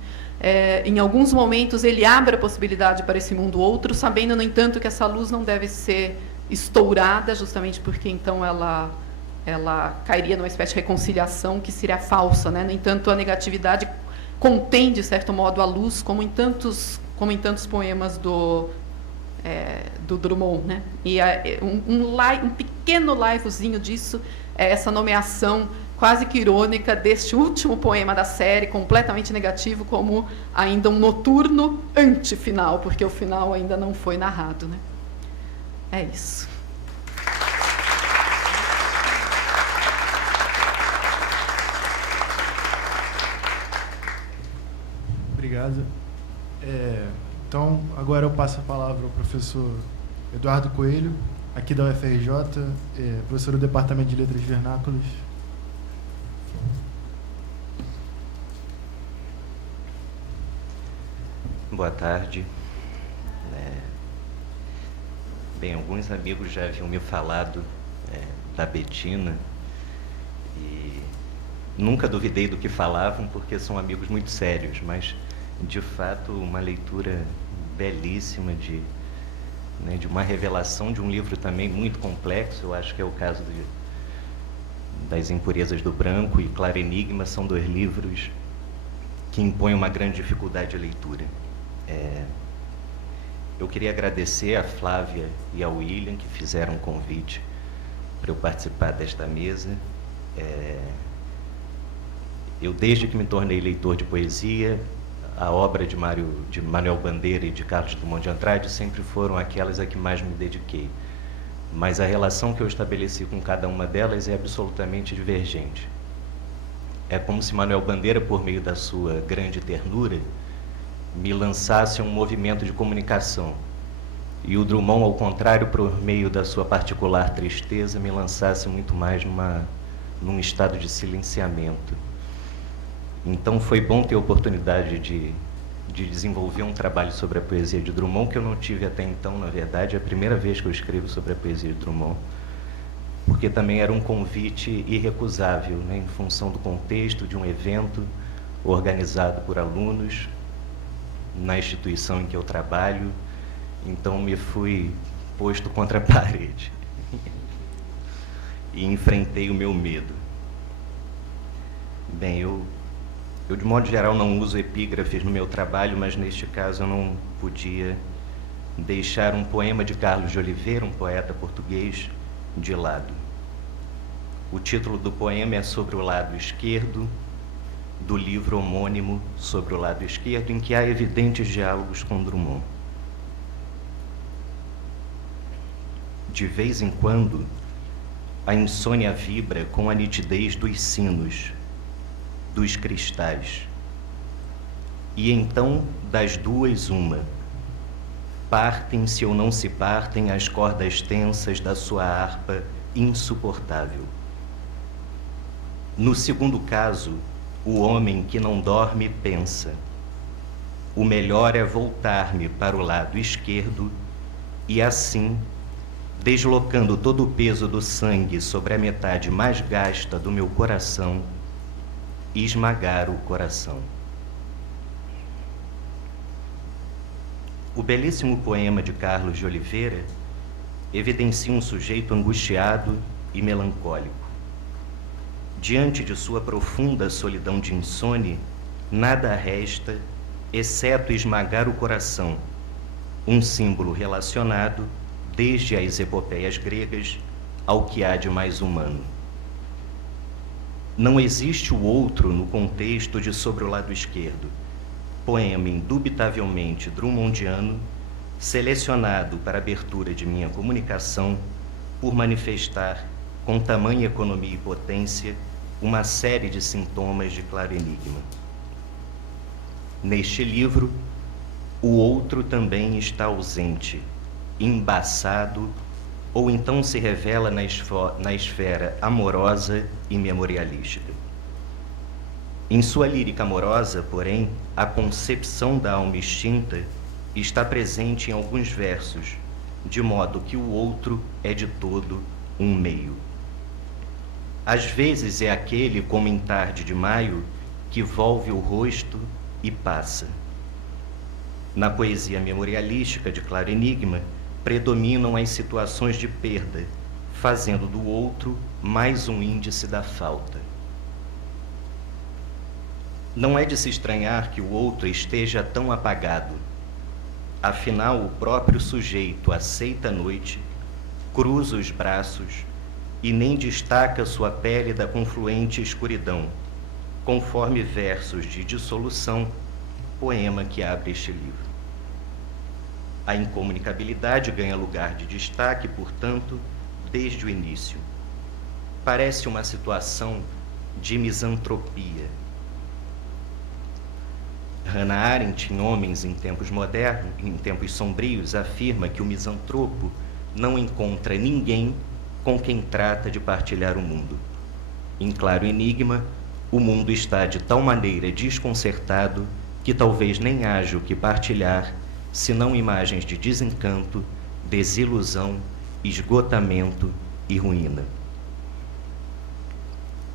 Em alguns momentos ele abre a possibilidade para esse mundo outro, sabendo, no entanto, que essa luz não deve ser estourada, justamente porque então ela cairia numa espécie de reconciliação que seria falsa, né? No entanto, a negatividade contém, de certo modo, a luz, como em tantos poemas do Drummond, né? E um pequeno laivozinho disso é essa nomeação quase que irônica deste último poema da série, completamente negativo, como ainda um noturno antifinal, porque o final ainda não foi narrado, né? É isso. Obrigado. Então, agora eu passo a palavra ao professor Eduardo Coelho, aqui da UFRJ, professor do Departamento de Letras Vernáculas. Boa tarde. Bem, alguns amigos já haviam me falado da Bettina e nunca duvidei do que falavam, porque são amigos muito sérios, mas, de fato, uma leitura belíssima de uma revelação de um livro também muito complexo. Eu acho que é o caso das Impurezas do Branco e Claro Enigma, são dois livros que impõem uma grande dificuldade de leitura. Eu queria agradecer a Flávia e ao William, que fizeram um convite para eu participar desta mesa. Eu, desde que me tornei leitor de poesia, a obra de Manuel Bandeira e de Carlos Drummond de Andrade sempre foram aquelas a que mais me dediquei. Mas a relação que eu estabeleci com cada uma delas é absolutamente divergente. É como se Manuel Bandeira, por meio da sua grande ternura, me lançasse um movimento de comunicação. E o Drummond, ao contrário, por meio da sua particular tristeza, me lançasse muito mais num estado de silenciamento. Então foi bom ter a oportunidade de desenvolver um trabalho sobre a poesia de Drummond, que eu não tive até então, na verdade. É a primeira vez que eu escrevo sobre a poesia de Drummond, porque também era um convite irrecusável, né, em função do contexto de um evento organizado por alunos na instituição em que eu trabalho. Então me fui posto contra a parede e enfrentei o meu medo. Bem, eu de modo geral não uso epígrafes no meu trabalho, mas neste caso eu não podia deixar um poema de Carlos de Oliveira, um poeta português, de lado. O título do poema é Sobre o Lado Esquerdo, do livro homônimo Sobre o Lado Esquerdo, em que há evidentes diálogos com Drummond. De vez em quando, a insônia vibra com a nitidez dos sinos, dos cristais. E então, das duas, uma. Partem-se ou não se partem as cordas tensas da sua harpa insuportável. No segundo caso, o homem que não dorme pensa: o melhor é voltar-me para o lado esquerdo e assim, deslocando todo o peso do sangue sobre a metade mais gasta do meu coração, esmagar o coração. O belíssimo poema de Carlos de Oliveira evidencia um sujeito angustiado e melancólico. Diante de sua profunda solidão de insônia, nada resta exceto esmagar o coração, um símbolo relacionado, desde as epopeias gregas, ao que há de mais humano. Não existe o outro no contexto de Sobre o Lado Esquerdo, poema indubitavelmente drummondiano, selecionado para a abertura de minha comunicação, por manifestar, com tamanha economia e potência, uma série de sintomas de Claro Enigma. Neste livro, o outro também está ausente, embaçado, ou então se revela na esfera amorosa e memorialística. Em sua lírica amorosa, porém, a concepção da alma extinta está presente em alguns versos, de modo que o outro é de todo um meio. Às vezes é aquele, como em tarde de maio, que volve o rosto e passa. Na poesia memorialística de Claro Enigma, predominam as situações de perda, fazendo do outro mais um índice da falta. Não é de se estranhar que o outro esteja tão apagado. Afinal, o próprio sujeito aceita a noite, cruza os braços e nem destaca sua pele da confluente escuridão, conforme versos de dissolução, poema que abre este livro. A incomunicabilidade ganha lugar de destaque, portanto, desde o início. Parece uma situação de misantropia. Hannah Arendt, em Homens em Tempos Modernos, em Tempos Sombrios, afirma que o misantropo não encontra ninguém com quem trata de partilhar o mundo. Em Claro Enigma, o mundo está de tal maneira desconcertado que talvez nem haja o que partilhar, senão imagens de desencanto, desilusão, esgotamento e ruína.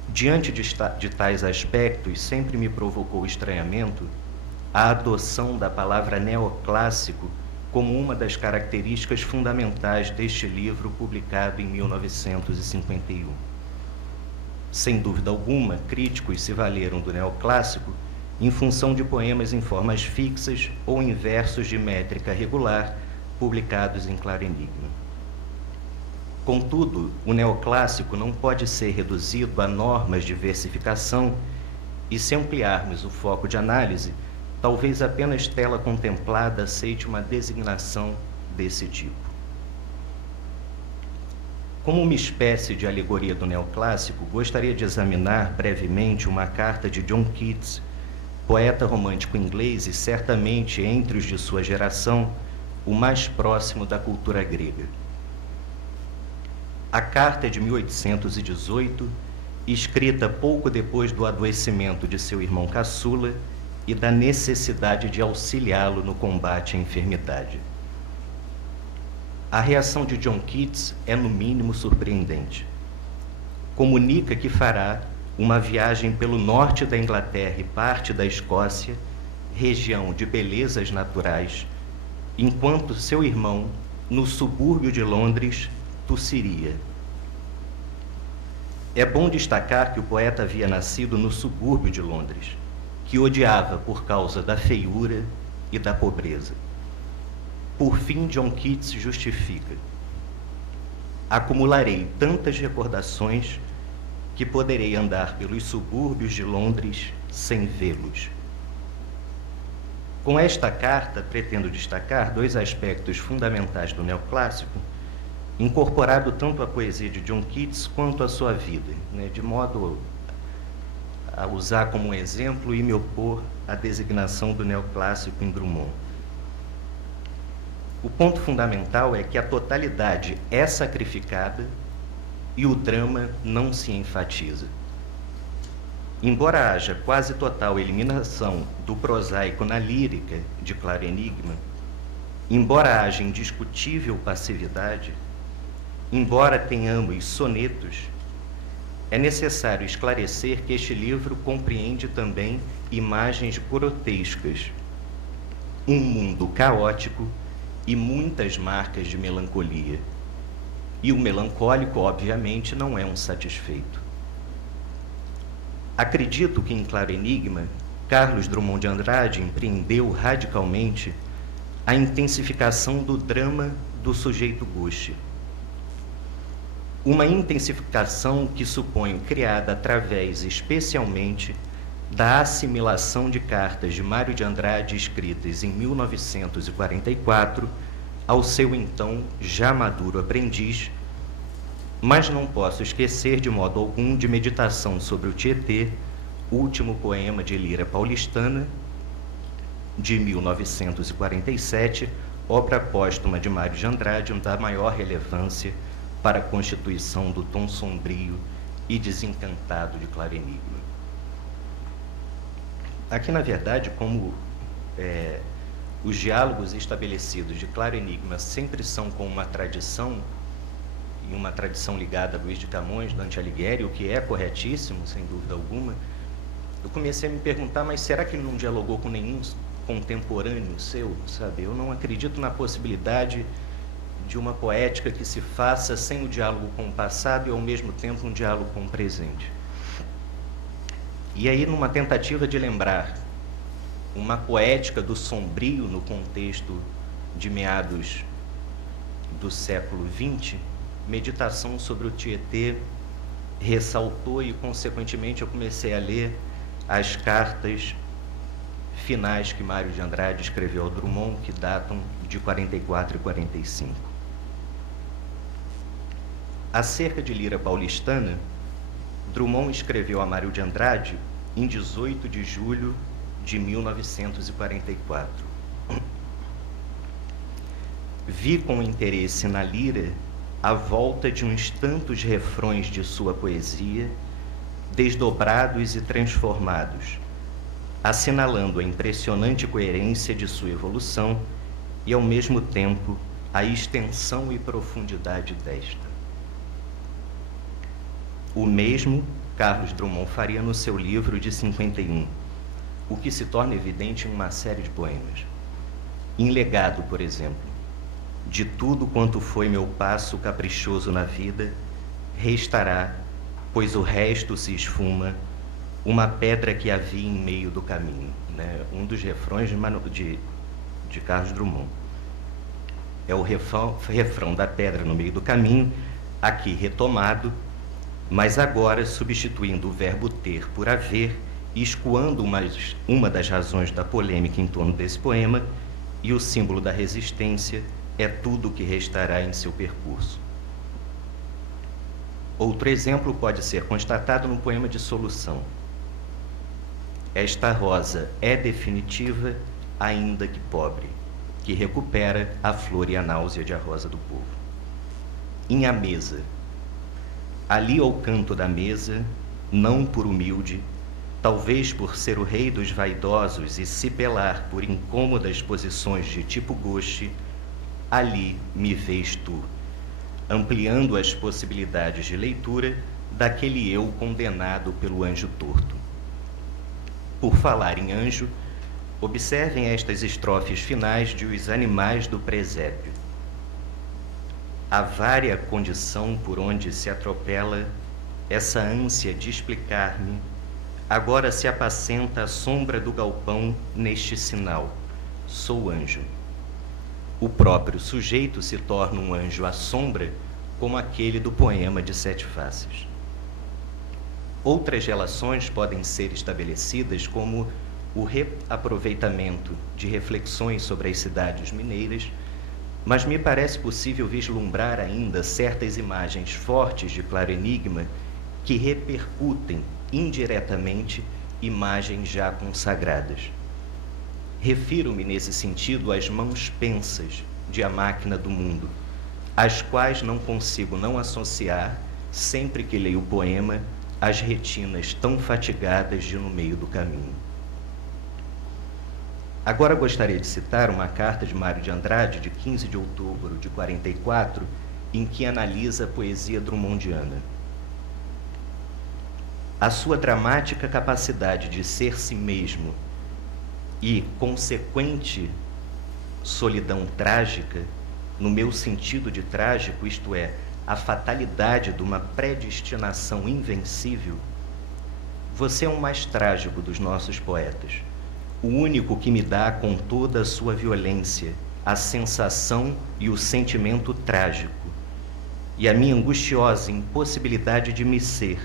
Diante de tais aspectos, sempre me provocou estranhamento a adoção da palavra neoclássico como uma das características fundamentais deste livro publicado em 1951. Sem dúvida alguma, críticos se valeram do neoclássico em função de poemas em formas fixas ou em versos de métrica regular, publicados em Claro Enigma. Contudo, o neoclássico não pode ser reduzido a normas de versificação e, se ampliarmos o foco de análise, talvez apenas tela contemplada aceite uma designação desse tipo. Como uma espécie de alegoria do neoclássico, gostaria de examinar brevemente uma carta de John Keats, poeta romântico inglês e certamente, entre os de sua geração, o mais próximo da cultura grega. A carta é de 1818, escrita pouco depois do adoecimento de seu irmão caçula e da necessidade de auxiliá-lo no combate à enfermidade. A reação de John Keats é, no mínimo, surpreendente. Comunica que fará uma viagem pelo norte da Inglaterra e parte da Escócia, região de belezas naturais, enquanto seu irmão, no subúrbio de Londres, tossiria. É bom destacar que o poeta havia nascido no subúrbio de Londres, que odiava por causa da feiura e da pobreza. Por fim, John Keats justifica: acumularei tantas recordações que poderei andar pelos subúrbios de Londres sem vê-los. Com esta carta, pretendo destacar dois aspectos fundamentais do neoclássico, incorporado tanto à poesia de John Keats quanto à sua vida, de modo a usar como exemplo e me opor à designação do neoclássico em Drummond. O ponto fundamental é que a totalidade é sacrificada e o drama não se enfatiza. Embora haja quase total eliminação do prosaico na lírica de Claro Enigma, embora haja indiscutível passividade, embora tenhamos sonetos, é necessário esclarecer que este livro compreende também imagens grotescas, um mundo caótico e muitas marcas de melancolia. E o melancólico, obviamente, não é um satisfeito. Acredito que em Claro Enigma, Carlos Drummond de Andrade empreendeu radicalmente a intensificação do drama do sujeito Gusche. Uma intensificação que suponho criada através, especialmente, da assimilação de cartas de Mário de Andrade escritas em 1944 ao seu então já maduro aprendiz, mas não posso esquecer de modo algum de Meditação sobre o Tietê, último poema de Lira Paulistana, de 1947, obra póstuma de Mário de Andrade, da maior relevância para a constituição do tom sombrio e desencantado de Claro Enigma. Aqui, na verdade, como os diálogos estabelecidos de Claro Enigma sempre são com uma tradição, e uma tradição ligada a Luís de Camões, Dante Alighieri, o que é corretíssimo, sem dúvida alguma, eu comecei a me perguntar, mas será que ele não dialogou com nenhum contemporâneo seu, sabe? Eu não acredito na possibilidade de uma poética que se faça sem o diálogo com o passado e, ao mesmo tempo, um diálogo com o presente. E aí, numa tentativa de lembrar uma poética do sombrio no contexto de meados do século XX, Meditação sobre o Tietê ressaltou e, consequentemente, eu comecei a ler as cartas finais que Mário de Andrade escreveu ao Drummond, que datam de 44 e 45. Acerca de Lira Paulistana, Drummond escreveu a Mário de Andrade em 18 de julho de 1944. Vi com interesse na Lira a volta de uns tantos refrões de sua poesia, desdobrados e transformados, assinalando a impressionante coerência de sua evolução e, ao mesmo tempo, a extensão e profundidade desta. O mesmo Carlos Drummond faria no seu livro de 51, o que se torna evidente em uma série de poemas. Em Legado, por exemplo: de tudo quanto foi meu passo caprichoso na vida, restará, pois o resto se esfuma, uma pedra que havia em meio do caminho. Né? Um dos refrões de Carlos Drummond. É o refrão da pedra no meio do caminho, aqui retomado, mas agora substituindo o verbo ter por haver, e escoando uma das razões da polêmica em torno desse poema, e o símbolo da resistência é tudo o que restará em seu percurso. Outro exemplo pode ser constatado no poema de Solução. Esta rosa é definitiva, ainda que pobre, que recupera a flor e a náusea de A Rosa do Povo. Em A Mesa: ali ao canto da mesa, não por humilde, talvez por ser o rei dos vaidosos e se pelar por incômodas posições de tipo gauche, ali me vês tu, ampliando as possibilidades de leitura daquele eu condenado pelo anjo torto. Por falar em anjo, observem estas estrofes finais de Os Animais do Presépio. A vária condição por onde se atropela essa ânsia de explicar-me, agora se apacenta a sombra do galpão neste sinal: sou anjo. O próprio sujeito se torna um anjo à sombra, como aquele do poema de Sete Faces. Outras relações podem ser estabelecidas, como o reaproveitamento de reflexões sobre as cidades mineiras, mas me parece possível vislumbrar ainda certas imagens fortes de Claro Enigma que repercutem indiretamente imagens já consagradas. Refiro-me nesse sentido às mãos pensas de A Máquina do Mundo, às quais não consigo não associar, sempre que leio o poema, as retinas tão fatigadas de No Meio do Caminho. Agora gostaria de citar uma carta de Mário de Andrade, de 15 de outubro de 44, em que analisa a poesia drummondiana. A sua dramática capacidade de ser si mesmo e consequente solidão trágica, no meu sentido de trágico, isto é, a fatalidade de uma predestinação invencível, você é o mais trágico dos nossos poetas, o único que me dá com toda a sua violência a sensação e o sentimento trágico, e a minha angustiosa impossibilidade de me ser,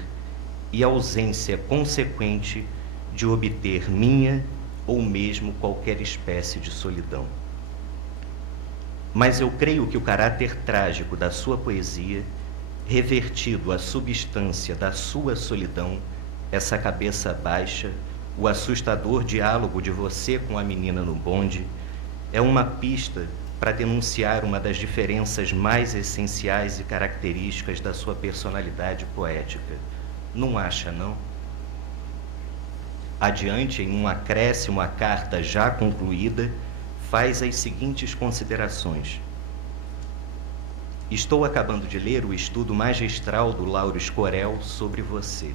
e a ausência consequente de obter minha ou mesmo qualquer espécie de solidão. Mas eu creio que o caráter trágico da sua poesia, revertido à substância da sua solidão, essa cabeça baixa, o assustador diálogo de você com a menina no bonde, é uma pista para denunciar uma das diferenças mais essenciais e características da sua personalidade poética. Não acha, não? Adiante, em um acréscimo à carta já concluída, faz as seguintes considerações. Estou acabando de ler o estudo magistral do Lauro Escorel sobre você.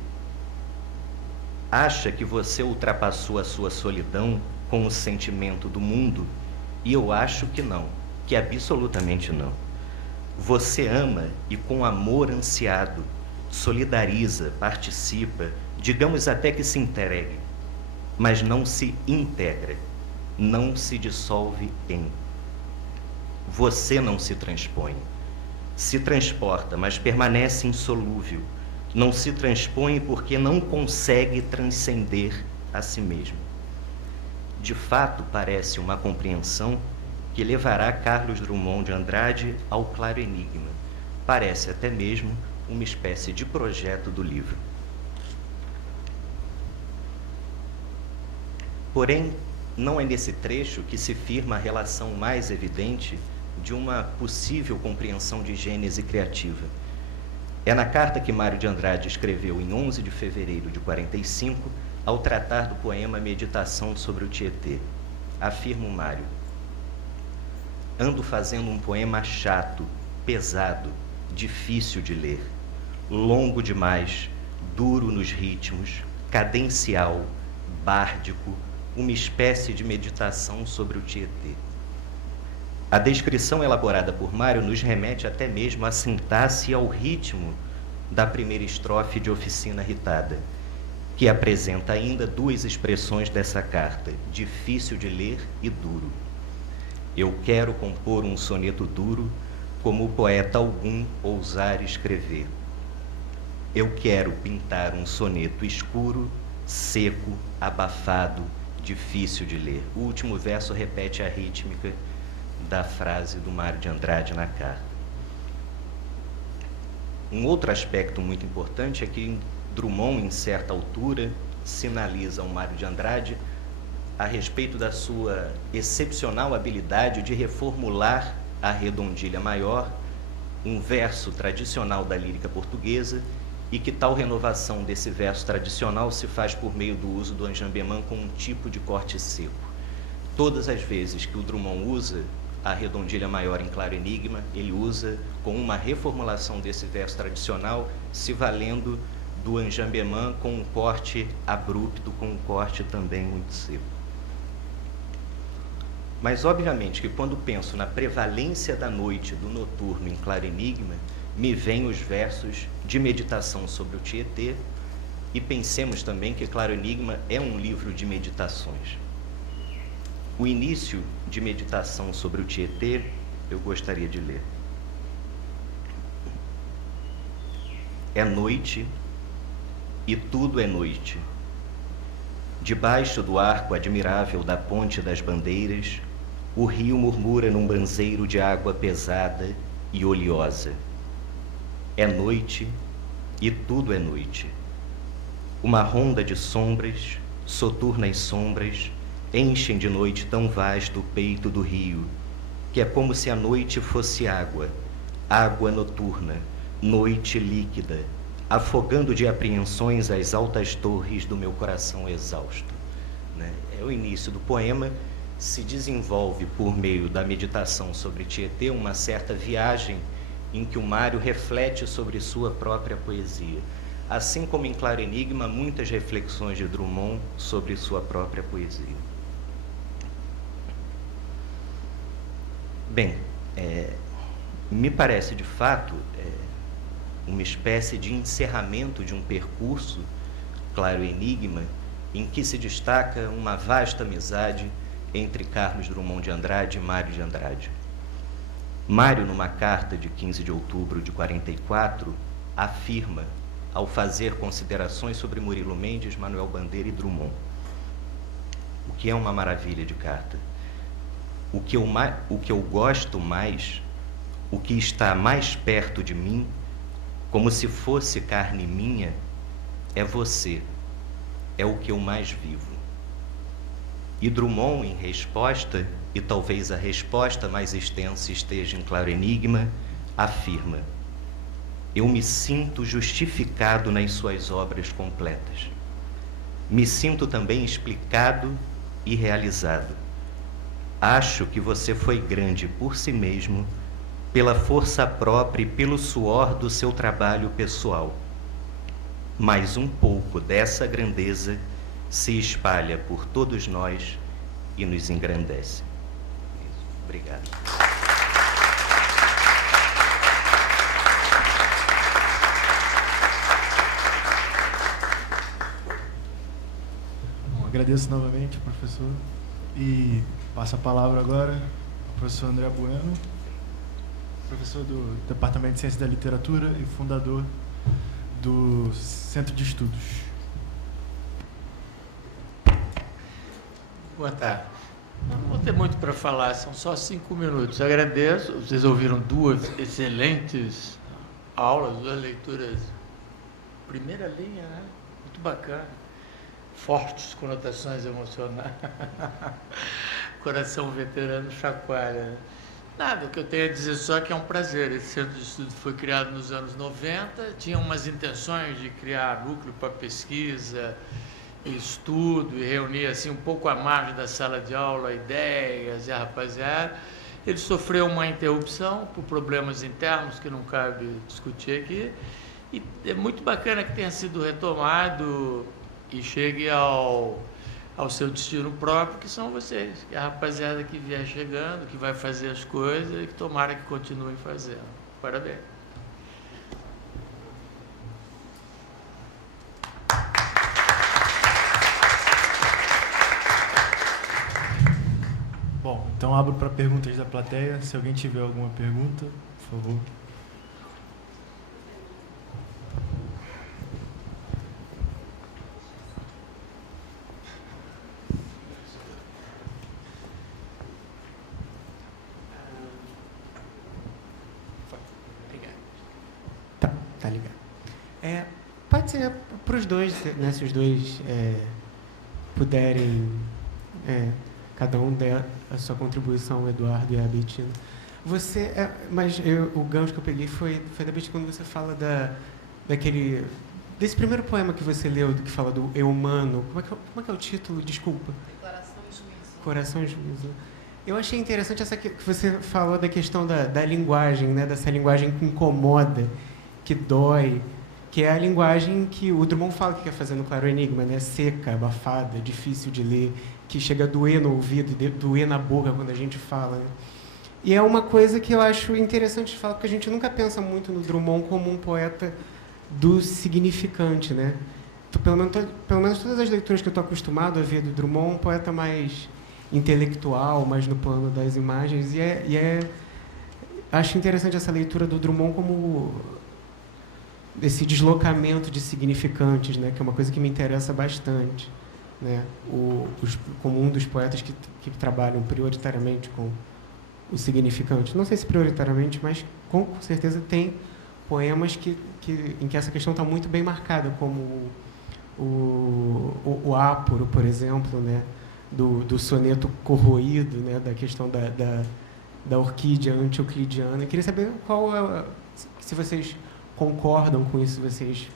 Acha que você ultrapassou a sua solidão com o sentimento do mundo? E eu acho que não, que absolutamente não. Você ama e com amor ansiado, solidariza, participa, digamos até que se entregue, mas não se integra, não se dissolve em. Você não se transpõe. se transporta, mas permanece insolúvel. Não se transpõe porque não consegue transcender a si mesmo. De fato, parece uma compreensão que levará Carlos Drummond de Andrade ao claro enigma. Parece até mesmo uma espécie de projeto do livro. Porém, não é nesse trecho que se firma a relação mais evidente de uma possível compreensão de gênese criativa. É na carta que Mário de Andrade escreveu em 11 de fevereiro de 45, ao tratar do poema Meditação sobre o Tietê. Afirma o Mário: ando fazendo um poema chato, pesado, difícil de ler, longo demais, duro nos ritmos, cadencial, bárdico, uma espécie de meditação sobre o Tietê. A descrição elaborada por Mário nos remete até mesmo a sentar-se ao ritmo da primeira estrofe de Oficina Ritada, que apresenta ainda duas expressões dessa carta, difícil de ler e duro. Eu quero compor um soneto duro, como o poeta algum ousar escrever. Eu quero pintar um soneto escuro, seco, abafado, difícil de ler. O último verso repete a rítmica da frase do Mário de Andrade na carta. Um outro aspecto muito importante é que Drummond, em certa altura, sinaliza ao Mário de Andrade a respeito da sua excepcional habilidade de reformular a redondilha maior, um verso tradicional da lírica portuguesa, e que tal renovação desse verso tradicional se faz por meio do uso do enjambemã com um tipo de corte seco. Todas as vezes que o Drummond usa a redondilha maior em claro enigma, ele usa com uma reformulação desse verso tradicional, se valendo do enjambemã com um corte abrupto, com um corte também muito seco. Mas, obviamente, que quando penso na prevalência da noite, do noturno em claro enigma, me vêm os versos de Meditação sobre o Tietê, e pensemos também que Claro Enigma é um livro de meditações. O início de Meditação sobre o Tietê, eu gostaria de ler. É noite, e tudo é noite. Debaixo do arco admirável da Ponte das Bandeiras, o rio murmura num banzeiro de água pesada e oleosa. É noite, e tudo é noite. Uma ronda de sombras, soturnas sombras, enchem de noite tão vasto o peito do rio, que é como se a noite fosse água, água noturna, noite líquida, afogando de apreensões as altas torres do meu coração exausto. É o início do poema, se desenvolve por meio da meditação sobre Tietê, uma certa viagem em que o Mário reflete sobre sua própria poesia. Assim como em Claro Enigma, muitas reflexões de Drummond sobre sua própria poesia. Bem, me parece de fato uma espécie de encerramento de um percurso, Claro Enigma, em que se destaca uma vasta amizade entre Carlos Drummond de Andrade e Mário de Andrade. Mário, numa carta de 15 de outubro de 44, afirma, ao fazer considerações sobre Murilo Mendes, Manuel Bandeira e Drummond, o que é uma maravilha de carta. O que eu gosto mais, o que está mais perto de mim, como se fosse carne minha, é você, é o que eu mais vivo. E Drummond, em resposta, e talvez a resposta mais extensa esteja em Claro Enigma, afirma: eu me sinto justificado nas suas obras completas. Me sinto também explicado e realizado. Acho que você foi grande por si mesmo, pela força própria e pelo suor do seu trabalho pessoal. Mas um pouco dessa grandeza se espalha por todos nós e nos engrandece. Obrigado. Bom, agradeço novamente, professor. E passa a palavra agora ao professor André Bueno. professor do Departamento de Ciência da Literatura e fundador do Centro de Estudos. Boa tarde. Eu não vou ter muito para falar, são só 5 minutos. Agradeço, vocês ouviram 2 excelentes aulas, 2 leituras, primeira linha, né? Muito bacana, fortes conotações emocionais, coração veterano chacoalha. Nada, o que eu tenho a dizer só é que é um prazer. Esse centro de estudo foi criado nos anos 90, tinha umas intenções de criar núcleo para pesquisa, estudo e reunir assim um pouco à margem da sala de aula ideias e a rapaziada. Ele sofreu uma interrupção por problemas internos que não cabe discutir aqui, e é muito bacana que tenha sido retomado e chegue ao seu destino próprio, que são vocês, que é a rapaziada que vier chegando, que vai fazer as coisas e que tomara que continuem fazendo. Parabéns. Bom, então abro para perguntas da plateia. Se alguém tiver alguma pergunta, por favor. Tá ligado. Pode ser para os dois, né, se os dois puderem, cada um der a sua contribuição, o Eduardo e a Betina. O gancho que eu peguei foi da Betina, quando você fala desse primeiro poema que você leu, que fala do eu humano. Como é que é o título? Desculpa. Declaração e Juízo. Coração e Juízo. Eu achei interessante essa que você falou da questão da linguagem, né, dessa linguagem que incomoda, que dói, que é a linguagem que o Drummond fala que quer fazer no Claro Enigma, né? Seca, abafada, difícil de ler, que chega a doer no ouvido, doer na boca quando a gente fala. Né? E é uma coisa que eu acho interessante de falar, porque a gente nunca pensa muito no Drummond como um poeta do significante, né? Pelo menos todas as leituras que eu estou acostumado a ver do Drummond, um poeta mais intelectual, mais no plano das imagens, acho interessante essa leitura do Drummond como esse deslocamento de significantes, né, que é uma coisa que me interessa bastante, né, como um dos poetas que trabalham prioritariamente com o significante. Não sei se prioritariamente, mas com certeza tem poemas em que essa questão está muito bem marcada, como o Áporo, por exemplo, né, do soneto corroído, né, da questão da orquídea anti-euclidiana. Eu queria saber se vocês concordam com isso, se vocês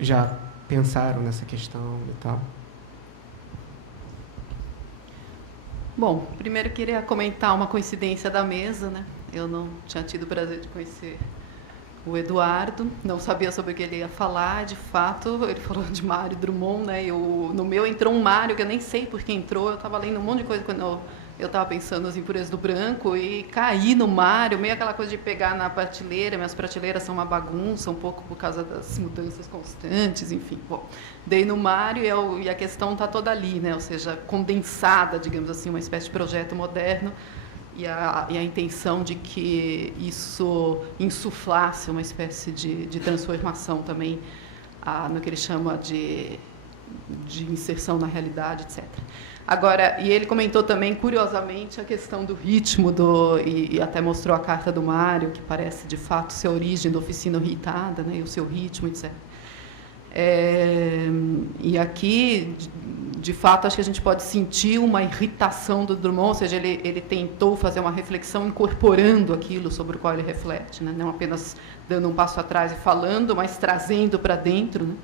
já pensaram nessa questão e tal. Bom, primeiro eu queria comentar uma coincidência da mesa, né? Eu não tinha tido o prazer de conhecer o Eduardo, não sabia sobre o que ele ia falar, de fato, ele falou de Mário Drummond, né? No meu entrou um Mário, que eu nem sei por que entrou, eu estava lendo um monte de coisa quando eu estava pensando nas impurezas do branco e caí no Mário, meio aquela coisa de pegar na prateleira, minhas prateleiras são uma bagunça, um pouco por causa das mudanças constantes, enfim. Bom, dei no Mário e a questão está toda ali, né? Ou seja, condensada, digamos assim, uma espécie de projeto moderno e a intenção de que isso insuflasse uma espécie de transformação também no que ele chama de inserção na realidade, etc. Agora, e ele comentou também, curiosamente, a questão do ritmo, e até mostrou a carta do Mário, que parece, de fato, ser a origem da oficina irritada, né, e o seu ritmo, etc. E aqui, de fato, acho que a gente pode sentir uma irritação do Drummond, ou seja, ele tentou fazer uma reflexão incorporando aquilo sobre o qual ele reflete, né, não apenas dando um passo atrás e falando, mas trazendo para dentro, né.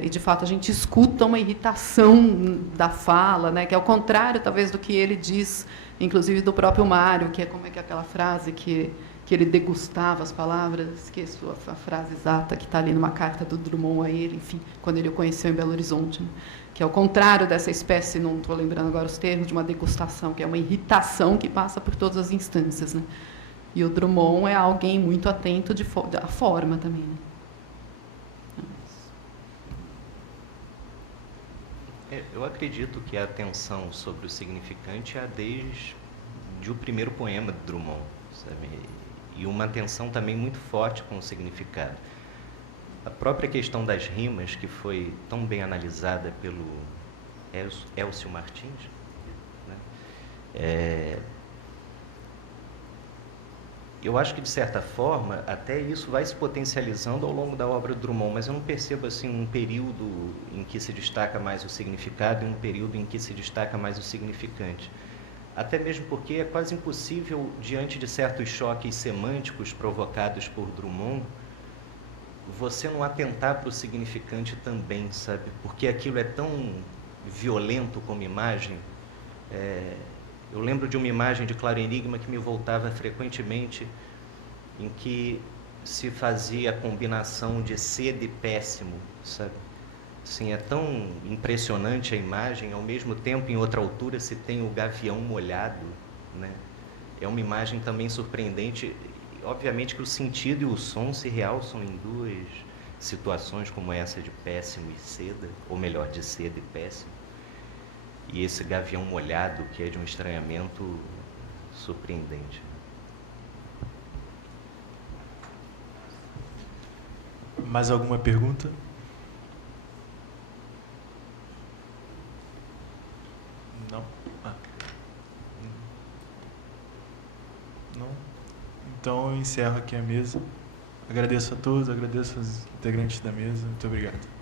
E, de fato, a gente escuta uma irritação da fala, né, que é o contrário, talvez, do que ele diz, inclusive, do próprio Mário, que é como é que é aquela frase que ele degustava as palavras, esqueço a frase exata, que está ali numa carta do Drummond a ele, enfim, quando ele o conheceu em Belo Horizonte, né, que é o contrário dessa espécie, não estou lembrando agora os termos, de uma degustação, que é uma irritação que passa por todas as instâncias. Né? E o Drummond é alguém muito atento à forma também, né? Eu acredito que a atenção sobre o significante é desde o primeiro poema de Drummond, sabe? e uma atenção também muito forte com o significado. A própria questão das rimas, que foi tão bem analisada pelo Elcio Martins, né? Eu acho que, de certa forma, até isso vai se potencializando ao longo da obra do Drummond, mas eu não percebo assim, um período em que se destaca mais o significado e um período em que se destaca mais o significante. Até mesmo porque é quase impossível, diante de certos choques semânticos provocados por Drummond, você não atentar para o significante também, sabe? Porque aquilo é tão violento como imagem. Eu lembro de uma imagem de Claro Enigma que me voltava frequentemente, em que se fazia a combinação de cedo e péssimo, sabe? Assim, é tão impressionante a imagem, ao mesmo tempo, em outra altura, se tem o gavião molhado, né? É uma imagem também surpreendente. Obviamente que o sentido e o som se realçam em duas situações como essa de péssimo e seda, ou melhor, de seda e péssimo. E esse gavião molhado, que é de um estranhamento surpreendente. Mais alguma pergunta? Não? Não? Então eu encerro aqui a mesa. Agradeço a todos, agradeço aos integrantes da mesa. Muito obrigado.